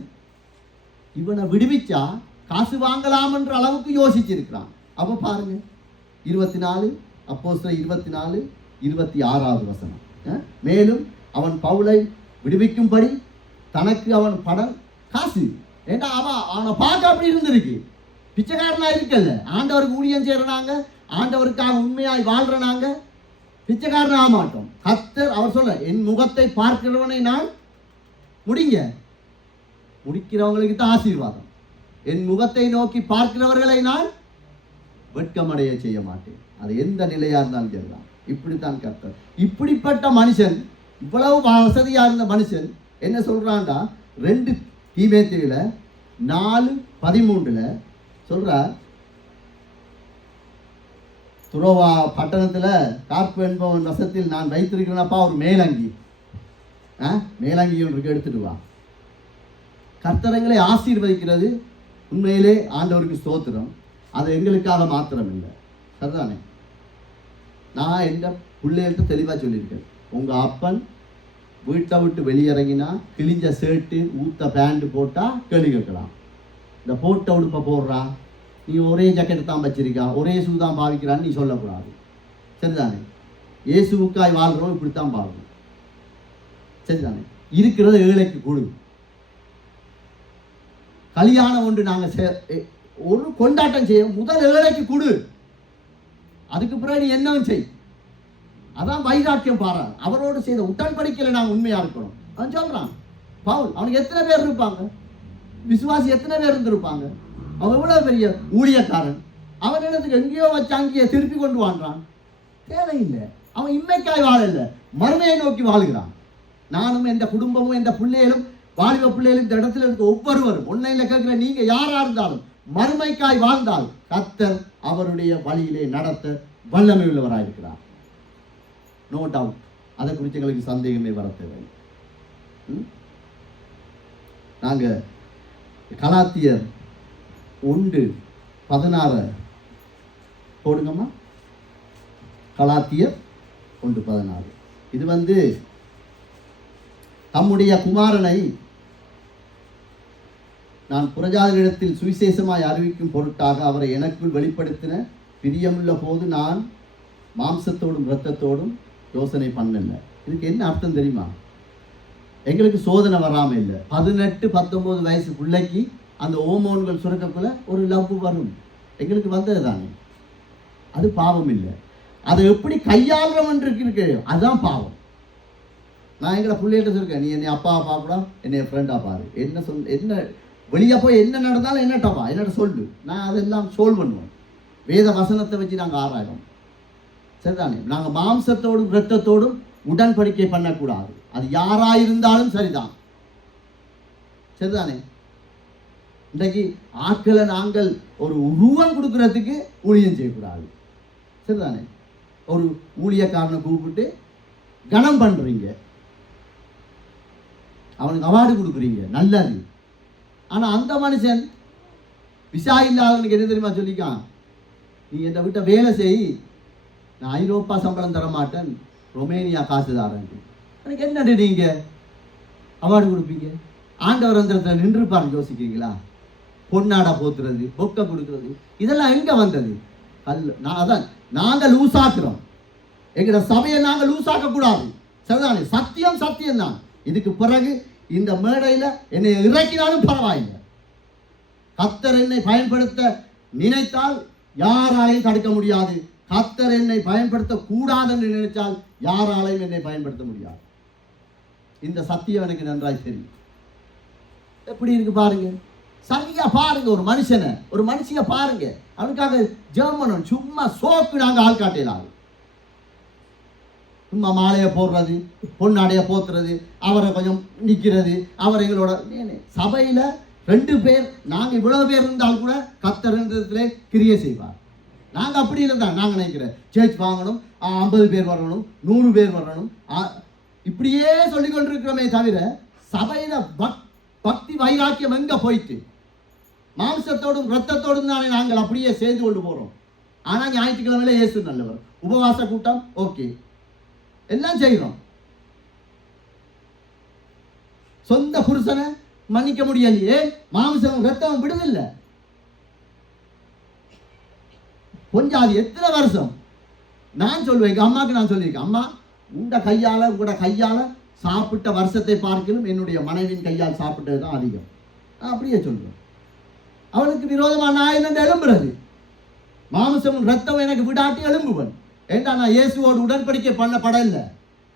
இவனை விடுவிச்சா காசு வாங்கலாம் என்ற அளவுக்கு யோசிச்சிருக்கிறான். அப்ப பாருங்க, 24 அப்போஸ்தலர் 24:26 மேலும் அவன் பவுலை விடுவிக்கும்படி தனக்கு அவன் படம் காசு, ஏண்டா அவனை பார்க்க அப்படி இருந்திருக்கு, பிச்சைக்காரனா இருக்கல்ல, ஆண்டவருக்கு ஊழியம் செய்யறாங்க, ஆண்டவருக்காக உண்மையாய் வாழ்றாங்க, பிச்சைக்காரன் ஆக மாட்டோம். கர்த்தர் அவர் சொல்ல, என் முகத்தை பார்க்கிறவனை நான் முடிக்கிறவங்களுக்கு தான் ஆசீர்வாதம். என் முகத்தை நோக்கி பார்க்கிறவர்களை நான் வெட்கமடைய செய்ய மாட்டேன். அது எந்த நிலையா இருந்தாலும் சரிதான். இப்படித்தான் கர்த்தர். இப்படிப்பட்ட மனுஷன், இவ்வளவு வசதியா இருந்த மனுஷன் என்ன சொல்றான்டா, 2 தீமோத்தேயுல 4:13 சொல்றார், துரோவா பட்டணத்தில் கார்ப்பு என்பவன் வசத்தில் நான் வைத்திருக்கிறேனப்பா ஒரு மேலங்கி, மேலங்கி ஒன்றுக்கு எடுத்துட்டு வா. கர்த்தரங்களை ஆசீர்வதிக்கிறது உண்மையிலே ஆண்டவருக்கு ஸ்தோத்திரம். அது எங்களுக்காக மாத்திரம் இல்லை, சரிதானே? நான் எந்த பிள்ளைகள்கிட்ட தெளிவாக சொல்லியிருக்கேன், உங்கள் அப்பன் வீட்டை விட்டு வெளியிறங்கினா கிழிஞ்ச ஷர்ட்டு ஊத்த பேண்ட் போட்டால் கேள்வி கேட்கலாம். இந்த போட்ட உடுப்பை போடுறா, நீ ஒரே ஜாக்கெட் தான் வச்சிருக்கா, ஒரே ஷூ தான் பாவிக்கிறான்னு நீ சொல்லக்கூடாது. சரிதானே? இயேசுவுக்காய் வாழ்கிறோம் இப்படித்தான் பாருங்க. சரிதானே? இருக்கிறது ஏழைக்கு கொடு. கல்யாணம் ஒன்று நாங்கள் ஒரு கொண்டாட்டம் செய்ய முதல் ஏழைக்கு கொடு, அதுக்கு பிறகு நீ என்னவும் செய். அதான் வைராக்கியம் பாரு. அவரோடு செய்த உடன்படிக்கையில நாங்கள் உண்மையா இருக்கணும். அவன் சொல்றான் பவுல், அவனுக்கு எத்தனை பேர் இருப்பாங்க, விசுவாசி எத்தனை பேர் இருந்திருப்பாங்க, அவன் எவ்வளவு பெரிய ஊழியக்காரன், அவன் இடத்துக்கு எங்கேயோ வச்சு அங்கேயே திருப்பி கொண்டு வாழ்றான். தேவையில்லை. அவன் இம்மைக்காய் வாழல, மறுமையை நோக்கி வாழ்கிறான். நானும் என் குடும்பமும் என் பிள்ளைகளும் வாலிப பிள்ளைகளும் இந்த இடத்துல இருக்க ஒவ்வொருவரும் ஒன்னையில கேட்கிற நீங்க யாரா இருந்தாலும் மறுமைக்காய் வாழ்ந்தால் கர்த்தர் அவருடைய வழியிலே நடத்த வல்லமை உள்ளவராயிருக்கிறார். No doubt. அதை குறித்து எங்களுக்கு சந்தேகமே வர தேவையில்லை. நாங்க கலாத்தியர் 1:16 போடுங்கம்மா. கலாத்தியர் 1:16. இது தம்முடைய குமாரனை நான் புறஜாதிகளிடத்தில் சுவிசேஷமாய் அறிவிக்கும் பொருட்டாக அவரை எனக்குள் வெளிப்படுத்தின பிரியமுள்ள போது நான் மாம்சத்தோடும் இரத்தத்தோடும் யோசனை பண்ணல. இதுக்கு என்ன அர்த்தம் தெரியுமா? எங்களுக்கு சோதனை வராமல் இல்லை. 18-19 வயசு பிள்ளைக்கு அந்த ஓமோன்கள் சுரக்கக்குள்ள ஒரு லவ் வரும். எங்களுக்கு வந்தது தானே, அது பாவம் இல்லை. அதை எப்படி கையாளுறவன் இருக்கு, அதுதான் பாவம். நான் எங்களை பிள்ளைகிட்ட சொல்லிருக்கேன், நீ என்னை அப்பாவை பார்க்கலாம், என்னை ஃப்ரெண்டாக பாரு, என்ன வெளியே போய் என்ன நடந்தாலும் என்னட்டப்பா என்னட்ட சொல்லு, நான் அதெல்லாம் சோல்வ் பண்ணுவேன். வேத வசனத்தை வச்சு நாங்கள் ஆராயோம். சரிதானே? நாங்கள் மாம்சத்தோடும் இரத்தத்தோடும் உடன்படிக்கை பண்ணக்கூடாது. அது யாராயிருந்தாலும் சரிதான். சரிதானே? இன்றைக்கு ஆட்களை நாங்கள் ஒரு உருவம் கொடுக்கறதுக்கு ஊழியம் செய்யக்கூடாது. சரிதானே? ஒரு ஊழியக்காரனை கூப்பிட்டு கனம் பண்றீங்க, அவனுக்கு அவார்டு கொடுக்குறீங்க, நல்லது. ஆனா அந்த மனுஷன் விசா இல்லாதவனுக்கு என்ன தெரியுமா சொல்லிக்கான், நீ என்னை விட்ட வேலை செய், நான் ஐரோப்பா சம்பளம் தர மாட்டேன், ரொமேனியா காசு தாரேன். எனக்கு என்னடி நீங்க அவார்டு கொடுப்பீங்க? ஆண்டவர் அந்த நின்றுப்பாரு யோசிக்கிறீங்களா? பொன்னாடா போத்துறது, பொக்க கொடுக்கறது, இதெல்லாம் எங்க வந்தது? அதான் நாங்கள் லூசாக்குறோம். எங்களோட சபையை நாங்கள் லூசாக்க கூடாது. சரிதானே? சத்தியம் சத்தியம் தான். இதுக்கு பிறகு இந்த மேடையில என்னை இறக்கினாலும் பரவாயில்லை. கர்த்தர் என்னை பயன்படுத்த நினைத்தால் யாராலையும் தடுக்க முடியாது. கர்த்தர் என்னை பயன்படுத்த கூடாதுன்னு நினைத்தால் யாராலையும் என்னை பயன்படுத்த முடியாது. இந்த சத்தியம் எனக்கு நன்றாய் தெரியும். எப்படி இருக்கு பாருங்க, சரியா பாருங்க. ஒரு மனுஷனை ஒரு மனுஷிய பாருங்க, அவனுக்காக ஜெர்மனும் சும்மா சோப்பு நாங்கள் ஆள் காட்டலாம். சும்மா மாலையை போடுறது, பொன்னாடைய போத்துறது, அவரை கொஞ்சம் நிற்கிறது, அவர் எங்களோட சபையில் 2 பேர் நாங்கள் இவ்வளவு பேர் இருந்தால் கூட கர்த்தர்ன்றதுல கிரியை செய்வார். நாங்கள் அப்படி இருந்தால் நாங்கள் நினைக்கிறேன் சேர்ச் வாங்கணும், 50 பேர் வரணும், 100 பேர் வரணும், இப்படியே சொல்லி கொண்டிருக்கிறோமே தவிர சபையில பக்தி வைராக்கியம் எங்க போயிட்டு? மாம்சத்தோடும் இரத்தத்தோடும் தானே நாங்கள் அப்படியே சேர்ந்து கொண்டு போறோம். ஆனா ஞாயிற்றுக்கிழமையில இயேசு நல்லவர், உபவாச கூட்டம், ஓகே, எல்லாம் செய்யறோம். சொந்த புருஷனை மன்னிக்க முடியலையே, மாம்சம் ரத்தம் விடுதில்லை. கொஞ்சம் அது எத்தனை வருஷம்? நான் சொல்லுவேன், எங்க அம்மாவுக்கு நான் சொல்லியிருக்கேன், அம்மா உங்களோட கையால சாப்பிட்ட வருஷத்தை பார்க்கலும் என்னுடைய மனைவியின் கையால் சாப்பிட்டது தான் அதிகம். நான் அப்படியே சொல்லுவேன். அவனுக்கு விரோதமாக நான் என்ன எழும்புறது? மாம்சமும் ரத்தம் எனக்கு விடாட்டி எழும்புவன். ஏண்டா நான் இயேசுவோடு உடன்படிக்கை பண்ணப்படல,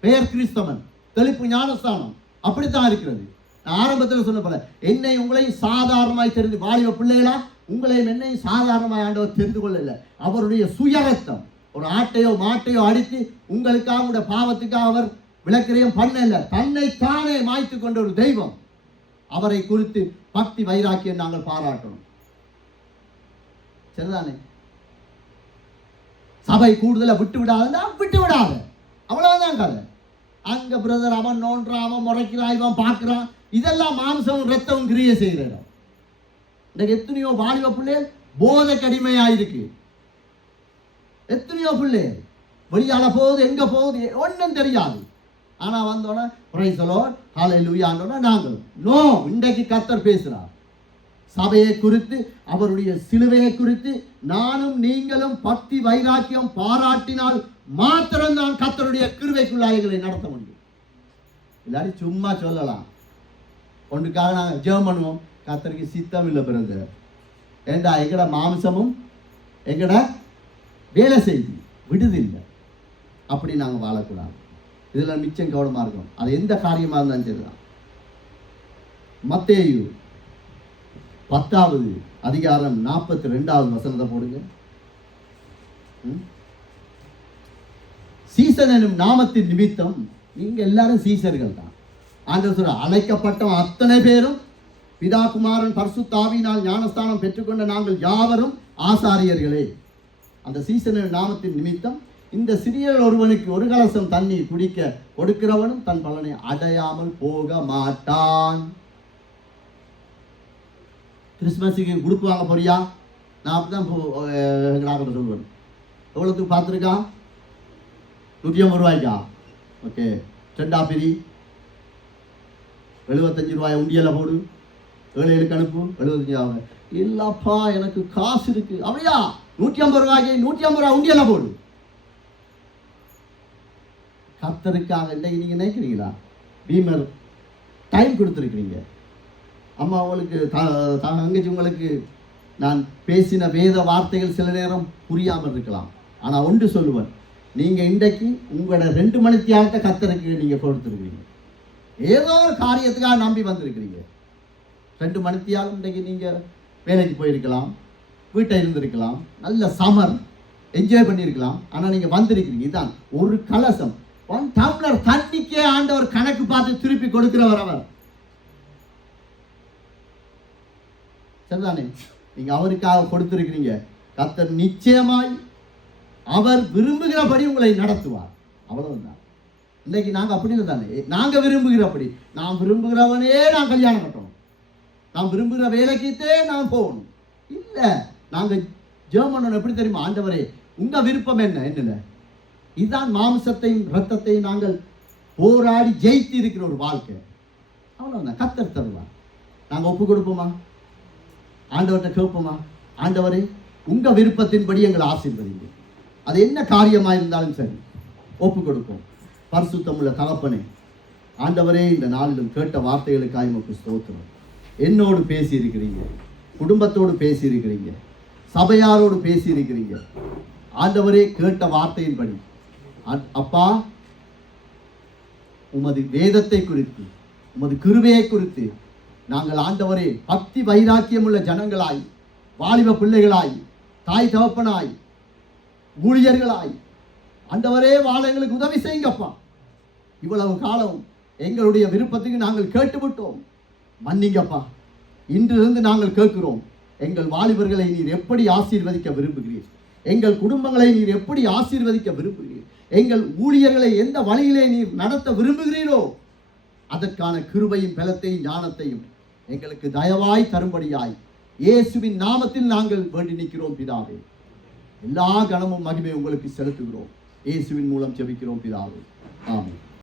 பெயர் கிறிஸ்தவன், தெளிப்பு ஞானஸ்தானம், அப்படித்தான் இருக்கிறது. நான் ஆரம்பத்தில் சொன்ன போல என்னை உங்களையும் சாதாரணமாய் தெரிந்து, வாலிப பிள்ளைகளா உங்களையும் என்னையும் சாதாரணமாய் ஆண்டவர் தெரிந்து கொள்ளல. அவருடைய சுயரத்தம், ஒரு ஆட்டையோ மாட்டையோ அடித்து உங்களுக்காக உங்களுடைய பாவத்துக்காக அவர் விளக்கிறையும் பண்ணல. தன்னை தானே மாய்த்து கொண்ட ஒரு தெய்வம். அவரை குறித்து பக்தி வைராக்கியம் நாங்கள் பாராட்டணும். சரிதானே? சபை கூடுதலை விட்டு விடாத, விட்டு விடாத, அவ்வளவுதான் கதை. அங்க பிரதர் அவன் நோன்றான், அவன் முறைக்கிறான், இவன் பார்க்கிறான், இதெல்லாம் மாம்சமும் ரத்தமும் கிரியை செய்கிறோம். இன்றைக்கு எத்தனையோ வாலிப பிள்ளைகள் போதை கடிமையாயிருக்கு. எத்தனையோ பிள்ளைகள் வெளியால போகுது, எங்க போகுது ஒன்றும் தெரியாது. ஆனா வந்தோடனே பிரைஸ் தி லார்ட், ஹalleluya நாங்கள் நோ. இன்றைக்கு கர்த்தர் பேசுறார் சபையை குறித்து, அவருடைய சிலுவையை குறித்து. நானும் நீங்களும் பக்தி வைராக்கியம் பாராட்டினால் மாத்திரம்தான் கர்த்தருடைய கிருபைக்குள்ளாய்களை நடத்த முடியும். எல்லாரும் சும்மா சொல்லலாம், ஒன்றுக்காக நாங்கள் ஜெபம் பண்ணுவோம், கர்த்தருக்கு சித்தம் இல்லை பிரதர். ஏண்டா எங்கட மாம்சமும் எங்கட வேலை செய்தி விடுதில்லை. அப்படி நாங்கள் வாழக்கூடாது. இதில் மிச்சம் கவனமாக இருக்கணும். அது எந்த காரியமாக இருந்தாலும் சரிதான். மத்தேயு 10வது அதிகாரம் 42வது வசனத்தை போடுங்க. சீசன் எனும் நாமத்தின் நிமித்தம் நீங்க எல்லாரும் சீசர்கள் தான். ஆண்டவர் சொல்ற, அழைக்கப்பட்ட அத்தனை பேரும் பிதா குமாரன் பரிசுத்த ஆவியினால் ஞானஸ்தானம் பெற்றுக்கொண்ட நாங்கள் யாவரும் ஆசாரியர்களே. அந்த சீசன் எனும் நாமத்தின் நிமித்தம் இந்த சிறியர் ஒருவனுக்கு ஒரு கலசம் தண்ணீர் குடிக்க கொடுக்கிறவனும் தன் பலனை அடையாமல் போக மாட்டான். கிறிஸ்மஸுக்கு கொடுப்பு வாங்க போறியா? நான் அப்படிதான் சொல்லுவேன். எவ்வளோத்துக்கு பார்த்துருக்கா? 150 ரூபாய்க்கா? ஓகே, 2 பிரி 75 ரூபாய் உண்டியல போடு, 7 அனுப்பு, 75 இல்லப்பா எனக்கு காசு இருக்கு. அப்படியா? 150 ரூபாய்க்கு 150 ரூபாய் உண்டியல போடு. கர்த்தருக்காக இன்றைக்கு நீங்கள் நினைக்கிறீங்களா? பீமர் டைம் கொடுத்துருக்கிறீங்க. அம்மா உங்களுக்கு தங்கச்சி உங்களுக்கு நான் பேசின வேத வார்த்தைகள் சில நேரம் புரியாமல் இருக்கலாம். ஆனால் ஒன்று சொல்லுவேன், நீங்கள் இன்றைக்கு உங்களோட 2 மணி தியாகத்தை கர்த்தருக்கு நீங்கள் கொடுத்துருக்கிறீங்க. ஏதோ ஒரு காரியத்துக்காக நம்பி வந்திருக்கிறீங்க. 2 மணி தியாகம் இன்றைக்கு நீங்கள் வேலைக்கு போயிருக்கலாம், வீட்டை இருந்திருக்கலாம், நல்ல சமர் என்ஜாய் பண்ணியிருக்கலாம். ஆனால் நீங்கள் வந்திருக்கிறீங்க. இதுதான் ஒரு கலசம், 1 டம்ளர் தண்ணிக்கே ஆண்டவர் கணக்கு பார்த்து திருப்பி கொடுக்கிறவர் அவர். சரிதானே? நீங்க அவருக்காக கொடுத்திருக்கிறீங்க. கர்த்தர் நிச்சயமாய் அவர் விரும்புகிறபடி உங்களை நடத்துவார். அவ்வளவுதான். இன்னைக்கு நாங்க அப்படி இல்லை தானே? நாங்க விரும்புகிறபடி, நான் விரும்புகிறவனே நான் கல்யாணம் கட்டணும், நான் விரும்புகிற வேலைக்குத்தே நான் போகணும். இல்லை, நாங்க ஜெபம் பண்ணணும். எப்படி தெரியுமா? ஆண்டவரே உங்க விருப்பம் என்ன? என்னல இதுதான் மாம்சத்தையும் ரத்தத்தையும் நாங்கள் போராடி ஜெயித்து இருக்கிற ஒரு வாழ்க்கை. அவ்வளவுதான். கர்த்தர் தருவார். நாங்கள் ஒப்பு கொடுப்போமா? ஆண்டவர்கிட்ட கேட்போமா? ஆண்டவரே உங்க விருப்பத்தின்படி எங்களை ஆசீர்வதிங்க. அது என்ன காரியமாக இருந்தாலும் சரி ஒப்பு கொடுப்போம். பரிசுத்தமுள்ள தகப்பனே, ஆண்டவரே இந்த நாளிலும் கேட்ட வார்த்தைகளுக்காக உமக்கு ஸ்தோத்திரம். என்னோடு பேசியிருக்கிறீங்க, குடும்பத்தோடு பேசியிருக்கிறீங்க, சபையாரோடு பேசியிருக்கிறீங்க. ஆண்டவரே கேட்ட வார்த்தையின்படி அப்பா உமது வேதத்தை குறித்து, உமது கிருபையை குறித்து நாங்கள் ஆண்டவரே பக்தி வைராக்கியம் உள்ள ஜனங்களாய், வாலிப பிள்ளைகளாய், தாய் தகப்பனாய், ஊழியர்களாய் ஆண்டவரே வாழ எங்களுக்கு உதவி செய்யுங்கப்பா. இவ்வளவு காலம் எங்களுடைய விருப்பத்துக்கு நாங்கள் கேட்டுவிட்டோம், மன்னிங்கப்பா. இன்றிலிருந்து நாங்கள் கேட்கிறோம், எங்கள் வாலிபர்களை நீர் எப்படி ஆசீர்வதிக்க விரும்புகிறீர், எங்கள் குடும்பங்களை நீர் எப்படி ஆசீர்வதிக்க விரும்புகிறீர், எங்கள் ஊழியர்களை எந்த வழியிலே நீர் நடத்த விரும்புகிறீரோ அதற்கான கிருபையும் பலத்தையும் ஞானத்தையும் எங்களுக்கு தயவாய் தரும்படியாய் இயேசுவின் நாமத்தில் நாங்கள் வேண்டி நிற்கிறோம் பிதாவே. எல்லா கனமும் மகிமை உங்களுக்கு செலுத்துகிறோம். இயேசுவின் மூலம் ஜெபிக்கிறோம் பிதாவே. ஆமென்.